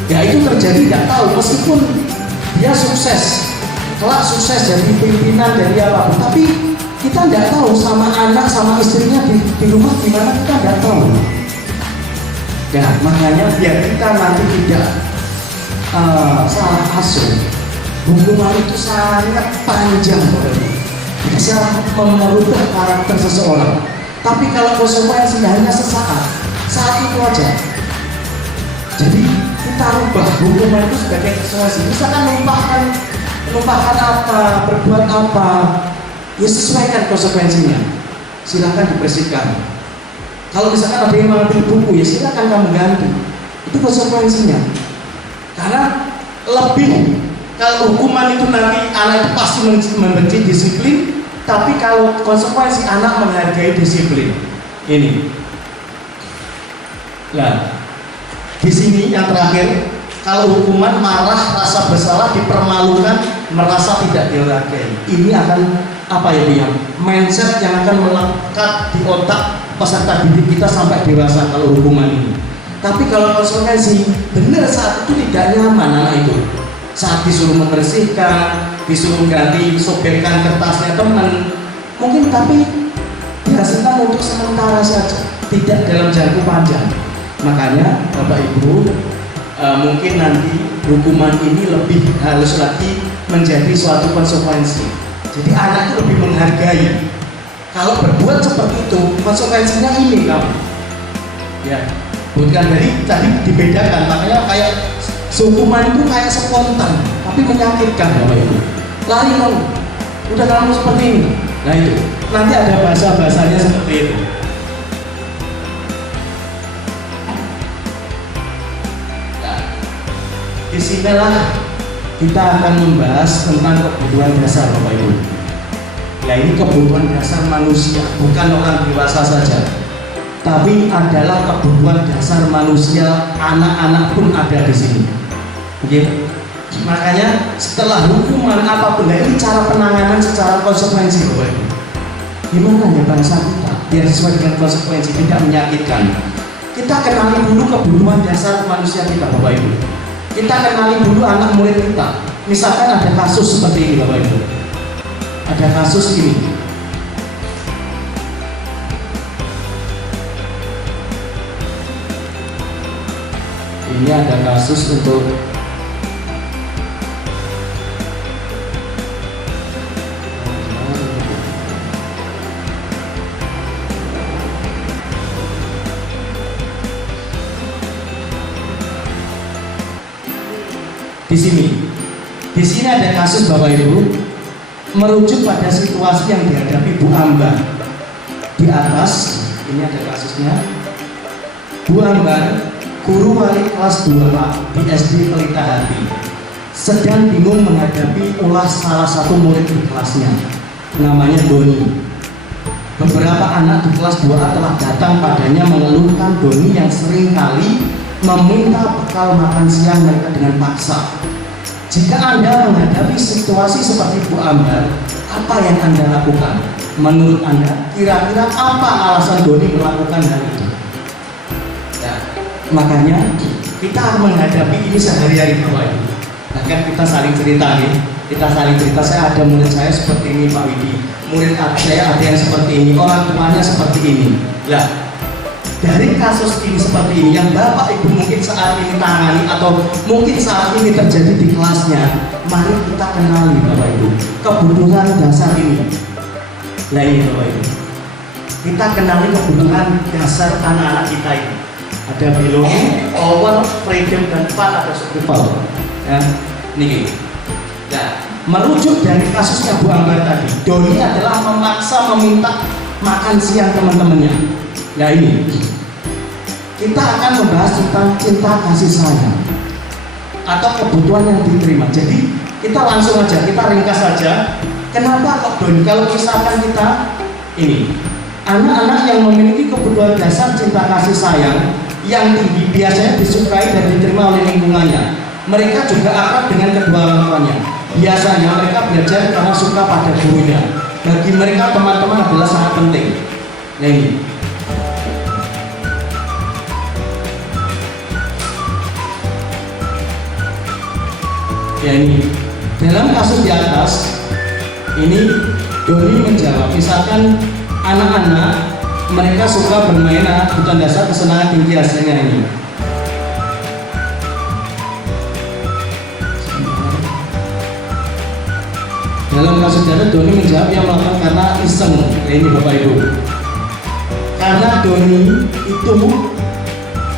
Ya itu terjadi nggak tahu meskipun dia sukses, kelak sukses jadi pimpinan dari apapun, tapi Kita nggak tahu sama anak sama istrinya di rumah gimana, kita nggak tahu. Ya, makanya biar kita nanti tidak salah asuh, hukuman itu sangat panjang, bisa merubah karakter seseorang. Tapi kalau konsekuensinya hanya sesaat, saat itu aja. Jadi kita rubah hukuman itu sebagai konsekuensi. Misalkan numpahkan apa, berbuat apa, ya sesuaikan konsekuensinya. Silakan dibersihkan. Kalau misalkan ada yang mengambil buku, ya silakan kamu ganti. Itu konsekuensinya. Karena lebih, kalau hukuman itu nanti anak itu pasti membenci disiplin, tapi kalau konsekuensi anak menghargai disiplin. Ini. Nah, di sini yang terakhir, kalau hukuman marah, rasa bersalah, dipermalukan, merasa tidak dihargai. Ini akan apa ya, yang mindset yang akan melekat di otak peserta didik kita sampai dewasa kalau hukuman ini. Tapi kalau konsekuensi benar saat itu tidak nyaman anak itu, saat disuruh membersihkan, disuruh ganti sobekan kertasnya teman, mungkin tapi dihasilkan untuk sementara saja, tidak dalam jangka panjang. Makanya Bapak Ibu, mungkin nanti hukuman ini lebih halus lagi menjadi suatu konsekuensi. Jadi anak itu lebih menghargai. Kalau berbuat seperti itu, konsekuensinya ini kamu. Ya, bukan dari tadi dibedakan. Makanya kayak hukuman itu kayak spontan, tapi menyakitkan Bapak Ibu. Lari kamu, udah kamu seperti ini. Nah itu, nanti ada bahasa-bahasanya seperti itu. Disinilah kita akan membahas tentang kebutuhan dasar Bapak Ibu. Ya, ini kebutuhan dasar manusia, bukan orang dewasa saja, tapi adalah kebutuhan dasar manusia, anak-anak pun ada di sini. Begitu. Makanya setelah hukuman apapun, ini cara penanganan secara konsekuensi Bapak Ibu. Gimana ya bangsa kita biar sesuai dengan konsekuensi, tidak menyakitkan. Kita kenali dulu kebutuhan dasar manusia kita Bapak Ibu. Kita kenali dulu anak murid kita. Misalkan ada kasus seperti ini Bapak Ibu. Ada kasus ini. Ini ada kasus untuk di sini ada kasus Bapak Ibu, merujuk pada situasi yang dihadapi Bu Ambar. Di atas ini ada kasusnya. Bu Ambar, guru wali kelas 2A di SD Pelita Hati, sedang bingung menghadapi ulah salah satu murid di kelasnya, namanya Doni. Beberapa anak di kelas 2A telah datang padanya mengeluhkan Doni yang sering kali meminta bekal makan siang mereka dengan paksa. Jika Anda menghadapi situasi seperti Bu Ambar, apa yang Anda lakukan? Menurut Anda, kira-kira apa alasan Doni melakukan hal itu? Ya, makanya kita menghadapi ini sehari-hari Bapak Ibu. Bahkan kita saling cerita nih, saya ada murid saya seperti ini Pak Widi, murid saya ada yang seperti ini, orang tuanya seperti ini. Lah, dari kasus ini seperti ini yang Bapak Ibu mungkin saat ini tangani atau mungkin saat ini terjadi di kelasnya, mari kita kenali Bapak Ibu kebutuhan dasar ini. Nah ini Bapak Ibu, kita kenali kebutuhan dasar anak-anak kita ini. Ada belonging, power, freedom, dan fun, ada survival. Ya, ini. Nah, merujuk dari kasusnya Bu Ambar tadi, Doni adalah memaksa meminta makan siang teman-temannya. Nah ini, kita akan membahas tentang cinta kasih sayang atau kebutuhan yang diterima. Jadi kita langsung aja, kita ringkas saja. Kenapa kok Doni? Kalau misalkan kita ini anak-anak yang memiliki kebutuhan dasar cinta kasih sayang yang tinggi, biasanya disukai dan diterima oleh lingkungannya. Mereka juga akrab dengan kedua orang tuanya. Biasanya mereka belajar karena suka pada gurunya. Bagi mereka teman-teman adalah sangat penting. Nah ini. Ya ini, dalam kasus di atas ini Doni menjawab, misalkan anak-anak mereka suka bermain kebutuhan dasar kesenangan tinggi hasilnya ini. Dalam kasus jatuh, Doni menjawab yang melakukan karena iseng. Ini Bapak Ibu. Karena Doni itu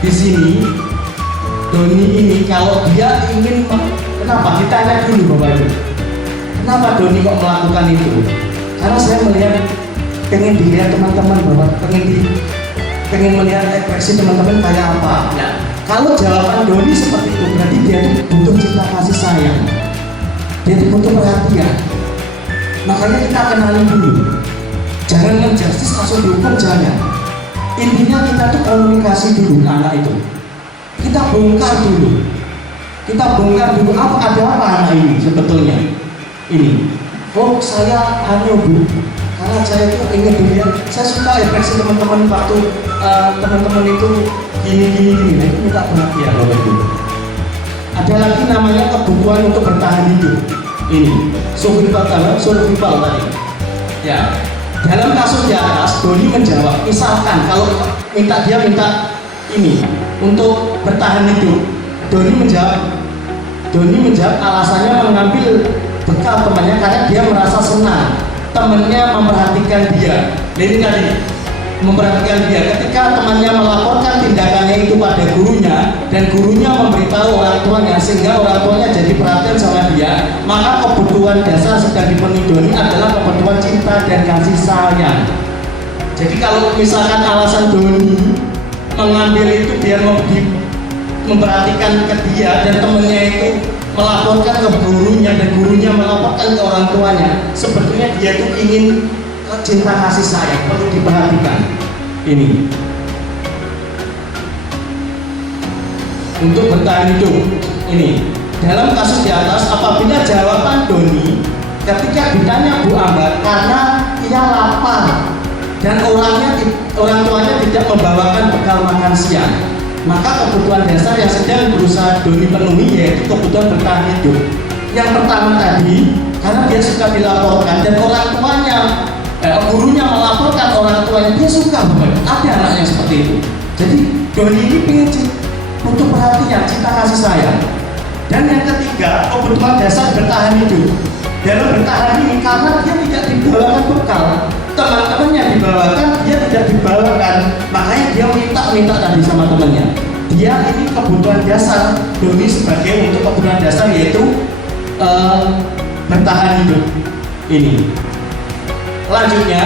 di sini, Doni ini kalau dia ingin, kenapa? Ditanya dulu Bapak Ibu. Kenapa Doni kok melakukan itu? Karena saya melihat, pengen dilihat teman-teman bahwa pengen melihat ekspresi teman-teman kayak apa. Ya. Kalau jawaban Doni seperti itu, berarti dia itu butuh cinta kasih sayang. Dia itu butuh perhatian. Makanya kita kenalin dulu. Jangan menjustis langsung dihukum, jangan. Intinya kita tuh komunikasi dulu ke anak itu. Kita bongkar dulu. Apa ada apa anak ini sebetulnya. Ini. Oh saya Bu. Karena saya itu ingin dilihat, saya suka ekspresi teman-teman waktu teman-teman itu gini, nah itu minta perhatian Bapak Ibu. Ada lagi namanya kebutuhan untuk bertahan hidup. Ini survival tadi. Ya, dalam kasus di atas, Doni menjawab, misalkan kalau dia minta ini untuk bertahan hidup, Doni menjawab alasannya mengambil bekal temannya karena dia merasa senang. Temannya memperhatikan dia. Ini tadi memperhatikan dia. Ketika temannya melaporkan tindakannya itu pada gurunya dan gurunya memberitahu orang tuanya sehingga orang tuanya jadi perhatian sama dia, maka kebutuhan dasar sedang dipenuhi Doni adalah kebutuhan cinta dan kasih sayang. Jadi kalau misalkan alasan Doni mengambil itu biar memperhatikan ke dia dan temannya itu melaporkan ke gurunya dan gurunya melaporkan ke orang tuanya, sebetulnya dia itu ingin cinta kasih sayang, perlu diperhatikan. Ini untuk bertahan hidup. Ini dalam kasus di atas, apabila jawaban Doni ketika ditanya Bu Ambar karena ia lapar dan orang tuanya tidak membawakan bekal makan siang, maka kebutuhan dasar yang sedang berusaha Doni penuhi yaitu kebutuhan bertahan hidup. Yang pertama tadi, karena dia suka dilaporkan dan orang tuanya, gurunya melaporkan orang tuanya, dia suka banget. Ada anaknya seperti itu. Jadi Doni ini pengen untuk perhatian, cinta kasih sayang. Dan yang ketiga, kebutuhan dasar bertahan hidup. Dalam bertahan ini karena dia tidak dibawakan bekal, teman-temannya dibawakan, dia tidak dibawakan, makanya dia minta tadi sama temannya. Dia ini kebutuhan dasar Doni sebagai untuk kebutuhan dasar yaitu bertahan hidup. Ini. Selanjutnya,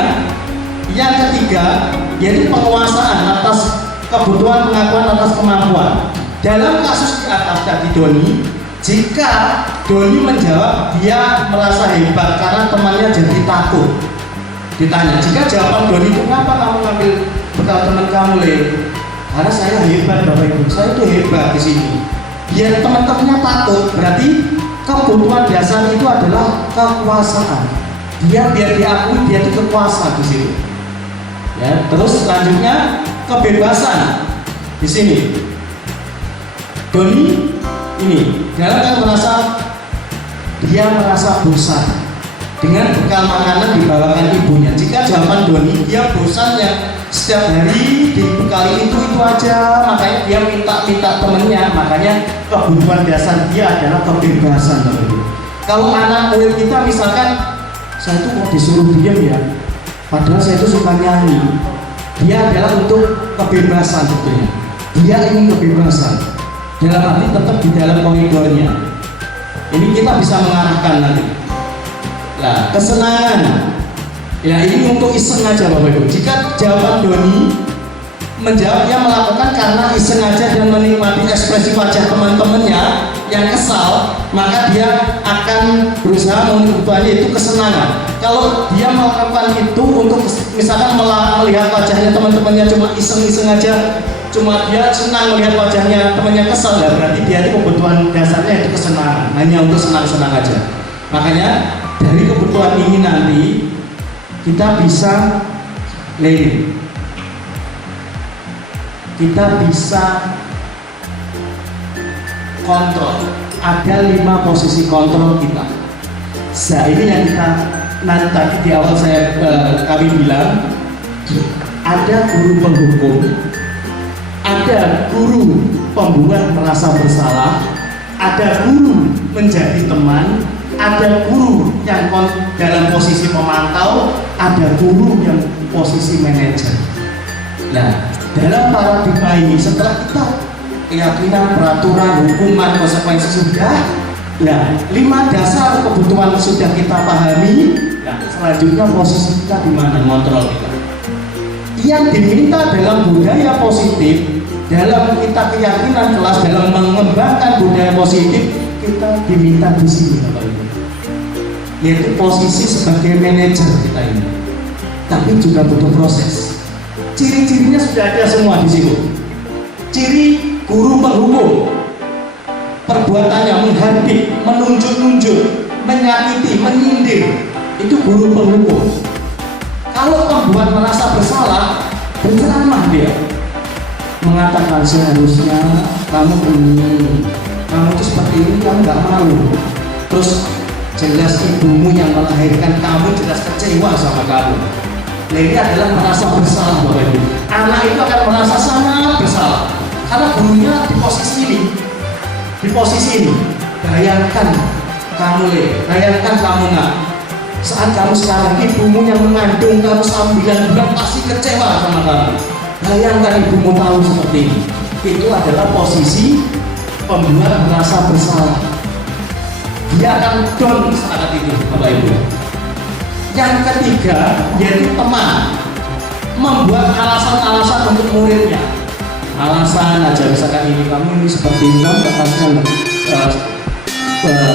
yang ketiga yaitu penguasaan atas kebutuhan pengakuan atas kemampuan. Dalam kasus di atas tadi Doni, jika Doni menjawab dia merasa hebat karena temannya jadi takut. Ditanya, jika jawaban Doni itu kenapa kamu ngambil bekal teman kamu Karena saya hebat Bapak Ibu, saya itu hebat di sini. Biar teman-temannya takut, berarti kebutuhan dasar itu adalah kekuasaan. Biar diakui dia itu kekuasaan di situ. Ya, terus selanjutnya kebebasan di sini. Doni ini dalam dia merasa bosan dengan bekal makanan dibawakan ibunya. Jika jawaban Doni dia bosan yang setiap hari dibekali itu aja, makanya dia minta temennya. Makanya kebutuhan dasar dia adalah kebebasan. Kalau anak murid kita misalkan, saya itu kok disuruh diam ya, padahal saya itu suka nyanyi. Dia adalah untuk kebebasan sebetulnya. Dia ingin kebebasan. Dalam arti tetap di dalam koridornya. Ini kita bisa mengarahkan nanti. Nah, kesenangan. Ya ini untuk iseng aja Bapak Ibu. Jika jawaban Doni menjawab dia melakukan karena iseng aja dan menikmati ekspresi wajah teman-temannya yang kesal, maka dia akan berusaha menunjukkannya itu kesenangan. Kalau dia melakukan itu untuk misalkan melihat wajahnya teman-temannya cuma iseng-iseng aja, cuma dia senang melihat wajahnya temannya kesal, ya berarti dia itu kebutuhan dasarnya itu kesenangan, hanya untuk senang-senang aja. Makanya dari kebutuhan ini nanti kita bisa kontrol. Ada 5 posisi kontrol kita. Nah ini yang kita Nah, tadi di awal kami bilang ada guru penghukum, ada guru pembuat merasa bersalah, ada guru menjadi teman, ada guru yang dalam posisi pemantau, ada guru yang posisi manajer. Nah, dalam paradigma ini setelah kita keyakinan, peraturan, hukuman, konsekuensi sudah, nah 5 dasar kebutuhan sudah kita pahami. Nah, selanjutnya posisi kita di mana, kontrol kita. Yang diminta dalam budaya positif, dalam kita keyakinan kelas, dalam mengembangkan budaya positif, kita diminta di sini, Bapak Ibu, yaitu posisi sebagai manajer kita ini. Tapi juga butuh proses. Ciri-cirinya sudah ada semua di situ. Ciri guru penghukum, perbuatannya menghardik, menunjuk-nunjuk, menyakiti, menyindir, itu guru penghukum. Kalau pembuat merasa bersalah, berceramah dia, mengatakan seharusnya kamu ini, kamu itu seperti ini, kamu nggak malu. Terus jelas ibumu yang melahirkan kamu jelas kecewa sama kamu. Nah, ini adalah merasa bersalah, Bapak Ibu. Anak itu akan merasa sangat bersalah karena gurunya di posisi ini, di posisi ini. Bayangkan kamu, bayangkan kamu nak, saat kamu sekarang ibumu yang mengandung kamu 9 bulan pasti kecewa sama kamu. Bayangkan ibumu tahu seperti ini. Itu adalah posisi pembuat merasa bersalah. Dia akan down saat itu, Bapak Ibu. Yang ketiga, yaitu teman, membuat alasan-alasan untuk muridnya. Alasan aja, misalkan ini kamu ini seperti ini, kamu katakan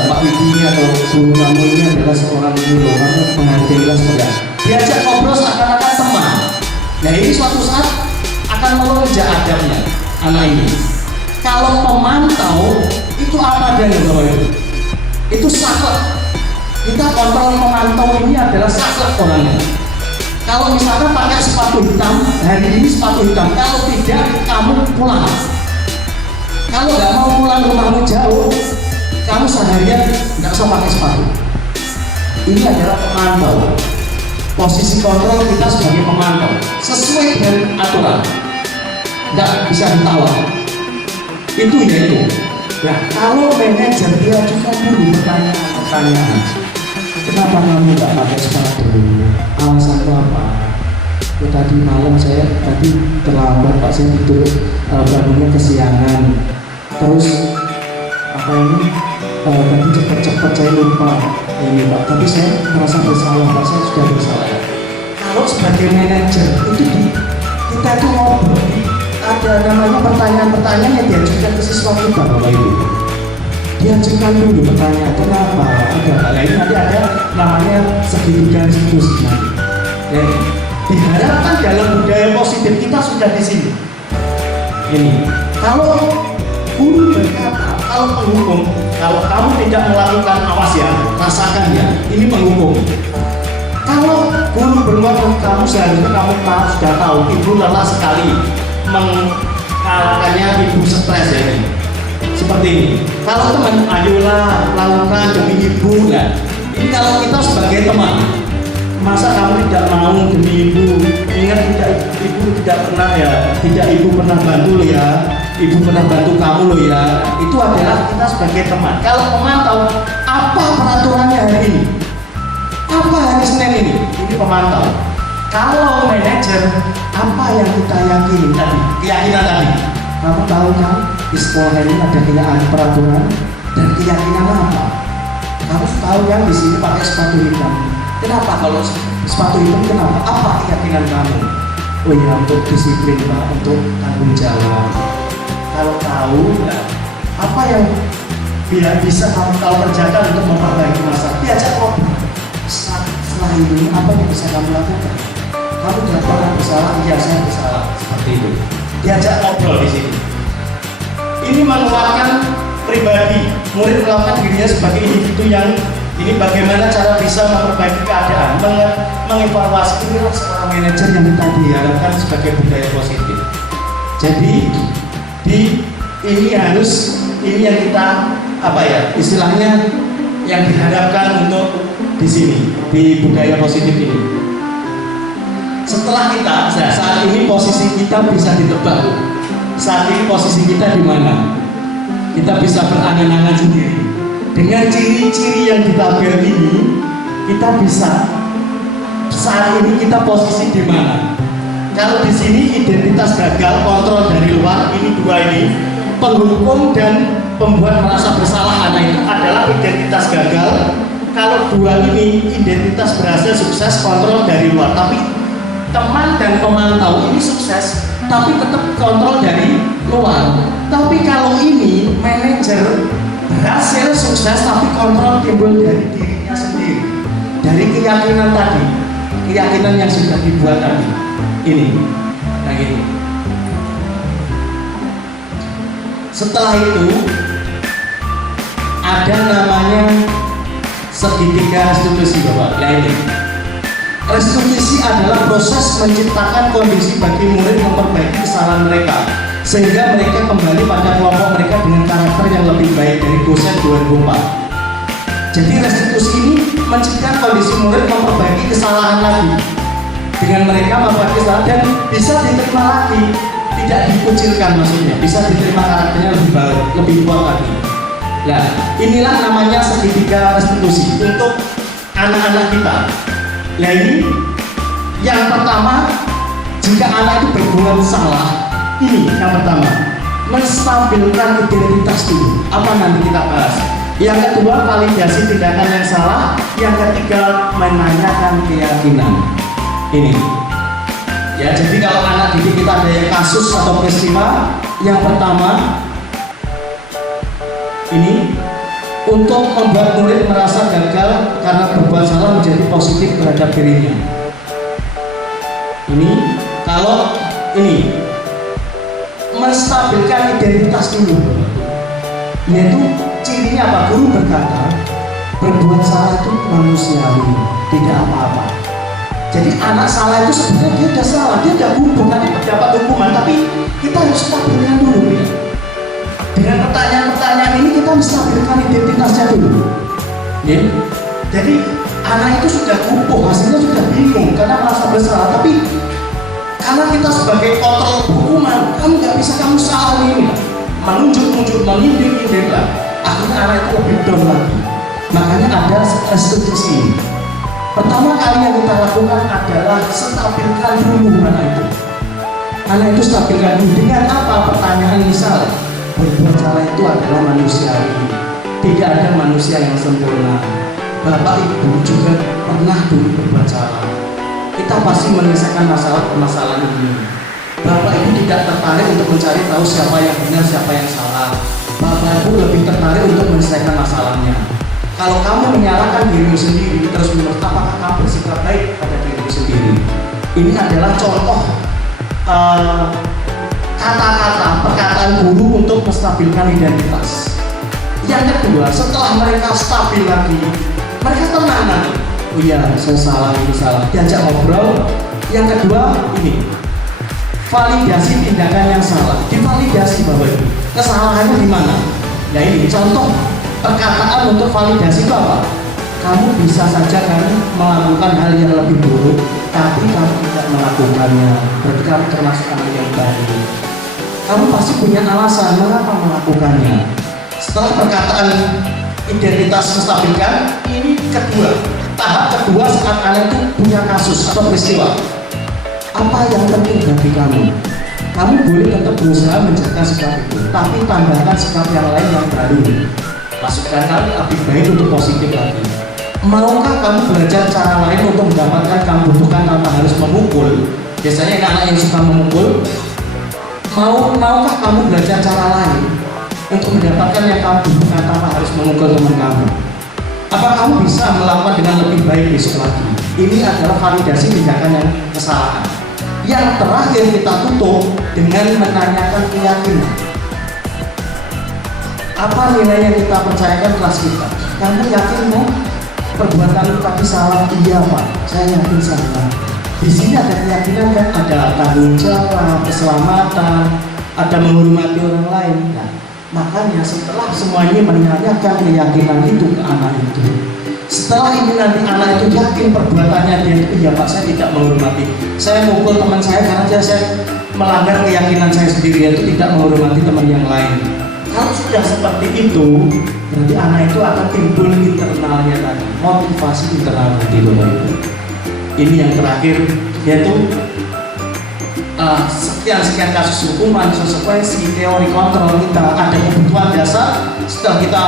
Pak Widi ini atau guru kamu ini adalah seorang guru, kamu menghargailah seperti. Diajak ngobrol seakan-akan teman. Nah, ini suatu saat akan melonjak adabnya anak ini. Kalau pemantau itu apa adanya, Bapak Ibu? Itu saklek. Kita kontrol pemantau ini adalah saklek orangnya. Kalau misalnya pakai sepatu hitam, hari ini sepatu hitam, kalau tidak kamu pulang. Kalau nggak mau pulang, rumahmu jauh, kamu seharian nggak usah pakai sepatu. Ini adalah pemantau. Posisi kontrol kita sebagai pemantau sesuai dengan aturan, nggak bisa ditawar. Itu ya itu. Nah, kalau manajer dia juga dulu pertanyaan. Kenapa kamu nggak pakai sepatu? Alasan apa? Ya, tadi malam saya terlambat Pak, saya tidur bangunnya kesiangan. Terus apa ini? Tadi cepat-cepat saya lupa ini Pak. Tapi saya merasa bersalah Pak, saya sudah bersalah. Kalau sebagai manajer itu kita itu ngobrol, ada namanya pertanyaan-pertanyaan yang diajukan ke siswa kita, Bapak Ibu. Diajukan dulu pertanyaan, kenapa? Ada hal lain, nanti ada namanya segitiga diskusi. Diharapkan dalam budaya positif kita sudah di sini. Ini, kalau guru berkata, kalau penghukum, kalau kamu tidak melakukan, awas ya, rasakan ya, ini penghukum. Kalau guru berkata, kamu seharusnya kamu sudah tahu, ibu lelah sekali mengalahkannya, ibu stres ya ini. Seperti ini. Kalau teman, ayolah lakukan demi ibu. Nah, ini kalau kita sebagai teman, masa kamu tidak mau demi ibu? Ingat ibu tidak pernah ya, tidak ibu pernah bantu lo ya, ibu pernah bantu kamu lo ya. Itu adalah kita sebagai teman. Kalau pemantau, apa peraturannya hari ini? Apa hari Senin ini? Ini pemantau. Kalau manajer, apa yang kita yakini tadi? Keyakinan tadi. Kamu tahu kan, di sekolah ini ada peraturan dan keyakinan apa? Kamu tahu kan di sini pakai sepatu hitam. Kenapa kalau sepatu hitam? Kenapa? Apa keyakinan kamu? Oh ya, untuk disiplin Pak, untuk tanggung jawab. Kalau tahu, ya, apa yang bisa kamu kerjakan untuk memperbaiki masalah? Diajak ngobrol. Setelah ini, apa yang bisa kamu lakukan? Kamu tidak pernah bersalah? Iya, saya bersalah. Seperti itu. Diajak ngobrol di sini. Ini mengeluarkan pribadi, murid melakukan dirinya sebagai individu yang ini bagaimana cara bisa memperbaiki keadaan, mengevaluasi. Inilah seorang manajer yang kita diharapkan sebagai budaya positif. Jadi ini yang kita istilahnya yang diharapkan untuk di sini, di budaya positif ini. Setelah kita, saat ini posisi kita bisa ditebak. Saat ini posisi kita di mana? Kita bisa berangan-angan sendiri. Dengan ciri-ciri yang ditabel ini, kita bisa saat ini kita posisi di mana? Kalau di sini identitas gagal, kontrol dari luar, ini dua ini, penghukum dan pembuat merasa bersalah anak itu adalah identitas gagal. Kalau dua ini identitas berhasil, sukses, kontrol dari luar. Tapi teman dan pemantau ini sukses, tapi tetap kontrol dari luar. Tapi kalau ini manajer berhasil, sukses, tapi kontrol timbul dari dirinya sendiri, dari keyakinan tadi, keyakinan yang sudah dibuat tadi. Ini, nah gini. Setelah itu ada namanya segitiga restitusi, Bapak. Nah ini. Restitusi adalah proses menciptakan kondisi bagi murid memperbaiki kesalahan mereka sehingga mereka kembali pada kelompok mereka dengan karakter yang lebih baik dari dosen 2004. Jadi restitusi ini menciptakan kondisi murid memperbaiki kesalahan lagi dengan mereka memperbaiki kesalahan dan bisa diterima lagi, tidak dikucilkan, maksudnya bisa diterima karakternya lebih baik, lebih kuat lagi. Nah, inilah namanya segitiga restitusi untuk anak-anak kita. Nah ini yang pertama, jika anak itu berbuat salah, ini yang pertama, menstabilkan identitas dulu. Apa nanti kita bahas. Yang kedua, validasi tindakan yang salah. Yang ketiga, menanyakan keyakinan. Ini ya, jadi kalau anak didik kita ada yang kasus atau peristiwa, yang pertama ini untuk membuat murid merasa gagal karena berbuat salah menjadi positif terhadap dirinya. Ini kalau ini menstabilkan identitas dulu, yaitu cirinya apa? Guru berkata berbuat salah itu manusiawi, tidak apa-apa. Jadi anak salah itu sebenarnya dia sudah salah, dia tidak gugup nanti mendapat hukuman, tapi kita harus stabilkan dulu ya. Dengan pertanyaan-pertanyaan ini kita menstabilkan identitasnya dulu. Ya. Jadi anak itu sudah gugup, hasilnya sudah bingung karena merasa bersalah, tapi karena kita sebagai kontrol hukuman, kamu nggak bisa, kamu salah ini, menunjuk-nunjuk, mengindir-indir lah. Akhirnya anak itu lebih down lagi. Makanya ada restitusi. Pertama kali yang kita lakukan adalah stabilkan dulu anak itu. Anak itu stabilkan dulu dengan apa? Pertanyaan misal, berbuat salah itu adalah manusiawi. Tidak ada manusia yang sempurna. Bapak Ibu juga pernah dulu berbuat salah. Kita pasti menyelesaikan masalah-permasalahan ini. Bapak Ibu tidak tertarik untuk mencari tahu siapa yang benar, siapa yang salah. Bapak Ibu lebih tertarik untuk menyelesaikan masalahnya. Kalau kamu menyalahkan dirimu sendiri terus menerus, apakah kamu bersikap baik pada dirimu sendiri? Ini adalah contoh kata-kata, perkataan guru untuk menstabilkan identitas. Yang kedua, setelah mereka stabil lagi, mereka tenang lagi. Oh iya, saya salah, ini salah. Diajak ngobrol. Yang kedua, ini validasi tindakan yang salah. Divalidasi Bapak Ibu. Kesalahannya di mana? Ya ini contoh perkataan untuk validasi itu apa? Kamu bisa saja kan melakukan hal yang lebih buruk, tapi kamu tidak melakukannya. Berarti kamu termasuk anak yang baik. Kamu pasti punya alasan mengapa melakukannya. Setelah perkataan identitas menstabilkan, ini kedua, tahap kedua saat anak itu punya kasus atau peristiwa. Apa yang penting bagi kamu? Kamu boleh tetap berusaha menjaga sikap itu, tapi tambahkan sikap yang lain yang baru. Masukkan hal lebih baik untuk positif lagi. Maukah kamu belajar cara lain untuk mendapatkan kamu butuhkan tanpa harus memukul? Biasanya anak-anak yang suka memukul. Maukah kamu belajar cara lain untuk mendapatkan yang kamu butuhkan tanpa harus memukul teman kamu? Apa kamu bisa melakukan dengan lebih baik besok lagi? Ini adalah validasi tindakan yang kesalahan. Yang terakhir kita tutup dengan menanyakan keyakinan. Apa nilai yang kita percayakan kelas kita? Kamu yakin mau perbuatan tadi salah? Iya Pak, saya yakin salah. Di sini ada keyakinan kan, ada tanggung jawab, keselamatan, ada menghormati orang lain. Nah, makanya setelah semuanya menanyakan keyakinan itu ke anak itu, Setelah ini nanti anak itu yakin perbuatannya dia itu, ya Pak, saya tidak menghormati, saya mukul teman saya karena saya melanggar keyakinan saya sendiri, yaitu tidak menghormati teman yang lain. Kalau sudah seperti itu, berarti anak itu akan timbul internalnya tadi, motivasi internal tadi, Bapak Ibu. Ini yang terakhir, yaitu sekian kasus hukuman, konsekuensi, teori kontrol kita, ada kebutuhan dasar. Setelah kita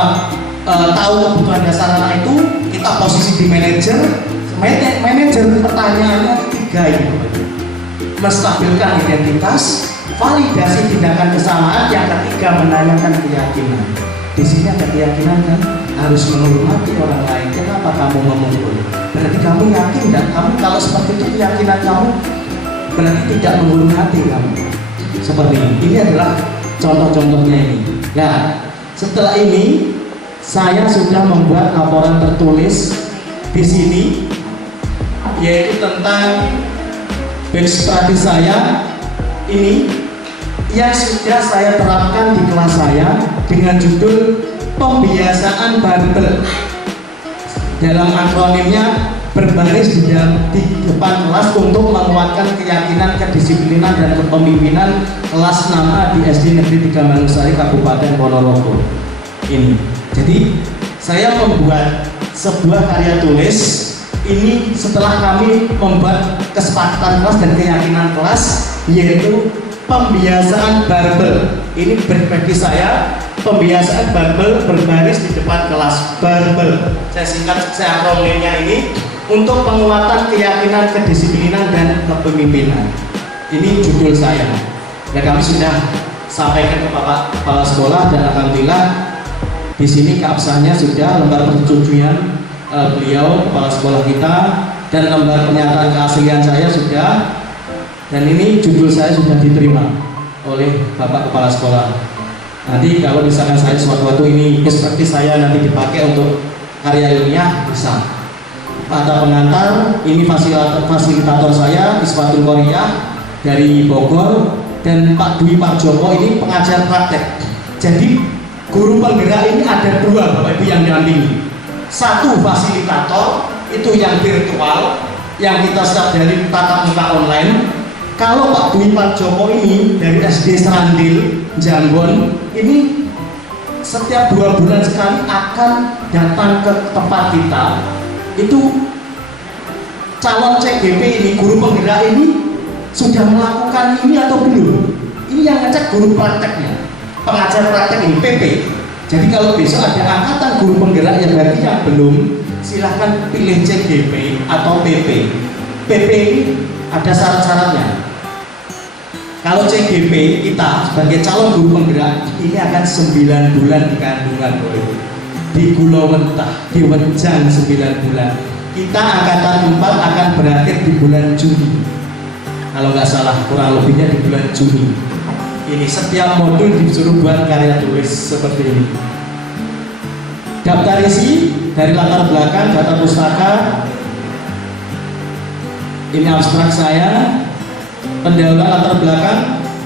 tahu kebutuhan dasar anak itu, kita posisi di manajer. Pertanyaannya ketiga ini, menstabilkan identitas, validasi tindakan kesamaan. Yang ketiga, menanyakan keyakinan. Di sini ada keyakinan kan, harus menghormati orang lain. Kenapa kamu memukul? Berarti kamu yakin, dan kamu kalau seperti itu keyakinan kamu, berarti tidak menghormati kamu. Seperti ini. Ini adalah contoh-contohnya ini. Nah, setelah ini saya sudah membuat laporan tertulis di sini, yaitu tentang best practice saya ini yang sudah saya terapkan di kelas saya dengan judul pembiasaan barbel. Dalam akronimnya berbaris di depan kelas untuk menguatkan keyakinan, kedisiplinan, dan kepemimpinan kelas 6A di SD Negeri 3 Manusari, Kabupaten Ponorogo. Ini. Jadi saya membuat sebuah karya tulis ini setelah kami membuat kesepakatan kelas dan keyakinan kelas, yaitu pembiasaan barbel. Ini berbagi saya, pembiasaan barbel berbaris di depan kelas, barbel. Saya singkat, saya akronimnya ini untuk penguatan keyakinan, kedisiplinan, dan kepemimpinan. Ini judul saya. Dan kami sudah sampaikan ke Bapak Kepala Sekolah, dan alhamdulillah di sini keabsahannya sudah, lembar persetujuan beliau Kepala Sekolah kita, dan lembar pernyataan keaslian saya sudah, dan ini judul saya sudah diterima oleh Bapak Kepala Sekolah. Nanti kalau misalkan saya suatu-suatu ini seperti saya nanti dipakai untuk karya ilmiah, bisa. Ada pengantar, ini fasilitator saya Iswatul Korea dari Bogor, dan Pak Dwi Pak Joko ini pengajar praktek. Jadi guru penggerak ini ada dua, Bapak Ibu, yang dampingi. Satu fasilitator, itu yang virtual, yang kita siap dari tatap muka online. Kalau Pak Dwi Pak Joko ini dari SD Serandil, Jambon, ini setiap 2 bulan sekali akan datang ke tempat kita. Itu calon CGP ini, guru penggerak ini sudah melakukan ini atau belum? Ini yang ngecek guru prakteknya, pengajar praktek ini, PP. Jadi kalau besok ada angkatan guru penggerak yang bagi yang belum, silahkan pilih CGP atau PP. PP ini ada syarat-syaratnya. Kalau CGP kita sebagai calon guru penggerak ini akan 9 bulan di kandungan, di Pulau Mentah, di Wenjang 9 bulan. Kita angkatan 4 akan berakhir di bulan Juni, kalau nggak salah, kurang lebihnya di bulan Juni. Ini setiap modul disuruh buat karya tulis seperti ini. Daftar isi dari latar belakang, data pustaka, ini abstrak saya, pendahuluan latar belakang,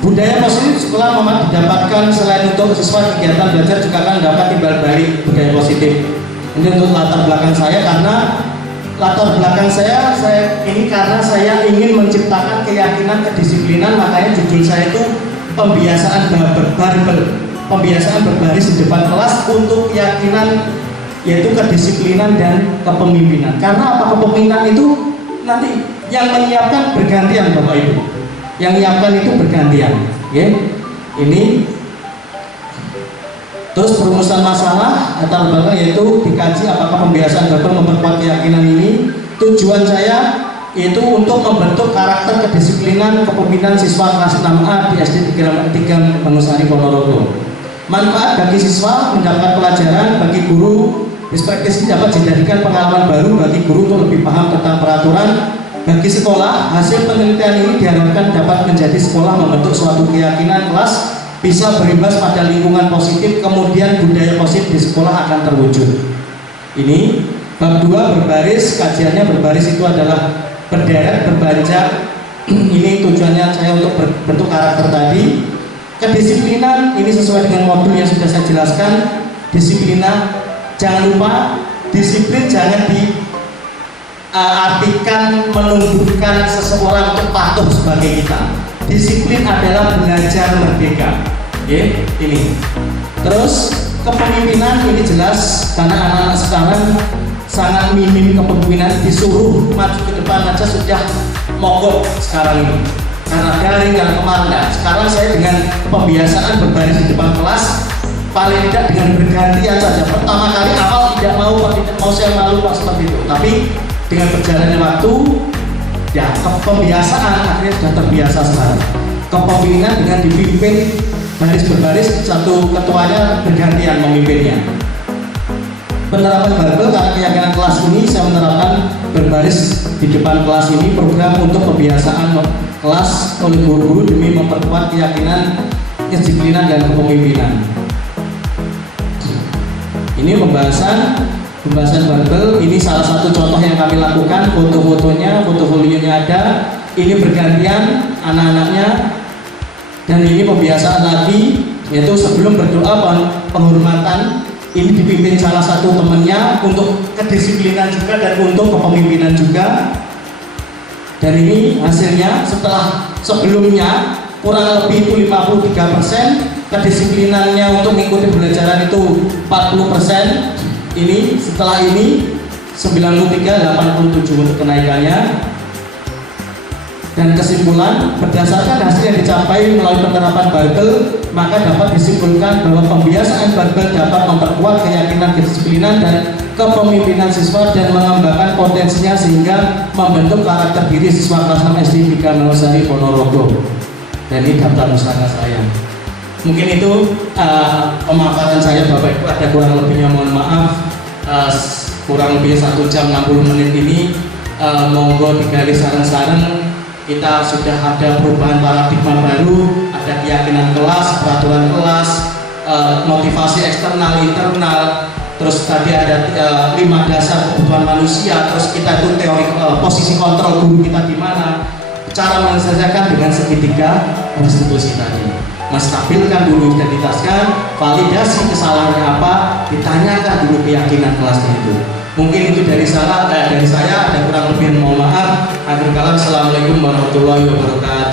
budaya positif sekolah memang didapatkan selain untuk siswa kegiatan belajar juga akan dapat timbal balik budaya positif. Ini untuk latar belakang saya, karena latar belakang saya ini karena saya ingin menciptakan keyakinan, kedisiplinan, makanya judul saya itu pembiasaan barbel, pembiasaan berbaris di depan kelas untuk keyakinan, yaitu kedisiplinan dan kepemimpinan. Karena apa? Kepemimpinan itu nanti yang menyiapkan bergantian, Bapak Ibu. Yang menyiapkan itu bergantian. Oke? Ini terus perumusan masalah latar belakang, yaitu dikaji apakah pembiasaan barbel memperkuat keyakinan ini. Tujuan saya itu untuk membentuk karakter, kedisiplinan, kepemimpinan siswa kelas 6A di SD 3 Manusari Ponorogo. Manfaat bagi siswa mendapat pelajaran, bagi guru best practice dapat dijadikan pengalaman baru bagi guru untuk lebih paham tentang peraturan. Bagi sekolah, hasil penelitian ini diharapkan dapat menjadi sekolah membentuk suatu keyakinan kelas, bisa berimbas pada lingkungan positif, kemudian budaya positif di sekolah akan terwujud. Ini bab 2 berbaris, kajiannya berbaris itu adalah berderet, berbanjak. Ini tujuannya saya untuk bentuk karakter tadi. Kedisiplinan ini sesuai dengan modul yang sudah saya jelaskan. Disiplinan, jangan lupa Disiplin jangan diartikan menumbuhkan seseorang untuk patuh sebagai kita. Disiplin adalah belajar merdeka. Ini. Terus kepemimpinan ini jelas karena anak-anak sekarang sangat minim kepemimpinan, disuruh maju ke depan aja sudah mogok sekarang ini karena daring dan kemarin. Sekarang saya dengan pembiasaan berbaris di depan kelas, paling tidak dengan bergantian saja. Pertama kali awal tidak mau saya malu Pak seperti itu, tapi dengan berjalannya waktu ya pembiasaan akhirnya sudah terbiasa sekarang. Kepemimpinan dengan dipimpin baris berbaris, satu ketuanya bergantian memimpinnya. Penerapan barbel karena keyakinan kelas ini saya menerapkan berbaris di depan kelas ini program untuk pembiasaan kelas oleh guru-guru demi memperkuat keyakinan, kedisiplinan dan kepemimpinan. Ini pembahasan barbel, ini salah satu contoh yang kami lakukan, foto-fotonya, fotofolionya ada, ini bergantian anak-anaknya, dan ini pembiasaan lagi, yaitu sebelum berdoa penghormatan, ini dipimpin salah satu temannya untuk kedisiplinan juga dan untuk kepemimpinan juga. Dan ini hasilnya setelah sebelumnya kurang lebih itu 53%, kedisiplinannya untuk mengikuti pembelajaran itu 40%. Ini setelah ini 93-87 untuk kenaikannya. Dan kesimpulan, berdasarkan hasil yang dicapai melalui penerapan barbel, maka dapat disimpulkan bahwa pembiasaan barbel dapat memperkuat keyakinan, kedisiplinan dan kepemimpinan siswa dan mengembangkan potensinya sehingga membentuk karakter diri siswa kelas 6 SD 3 Melosari Ponorogo. Dan ini daftar usaha saya. Mungkin itu pemaparan saya Bapak Ibu, ada kurang lebihnya mohon maaf. Kurang lebih 1 jam 60 menit ini, monggo digali saran-saran. Kita sudah ada perubahan paradigma baru, ada keyakinan kelas, peraturan kelas, motivasi eksternal, internal, terus tadi ada 5 dasar kebutuhan manusia, terus kita itu teori posisi kontrol guru kita di mana, cara menyelesaikan dengan segitiga restitusi tadi. Menstabilkan dulu identitaskan, validasi kesalahannya apa, ditanyakan dulu keyakinan kelasnya itu. Mungkin itu dari saya, ada kurang lebih mohon maaf. Akhir kalam, assalamualaikum warahmatullahi wabarakatuh.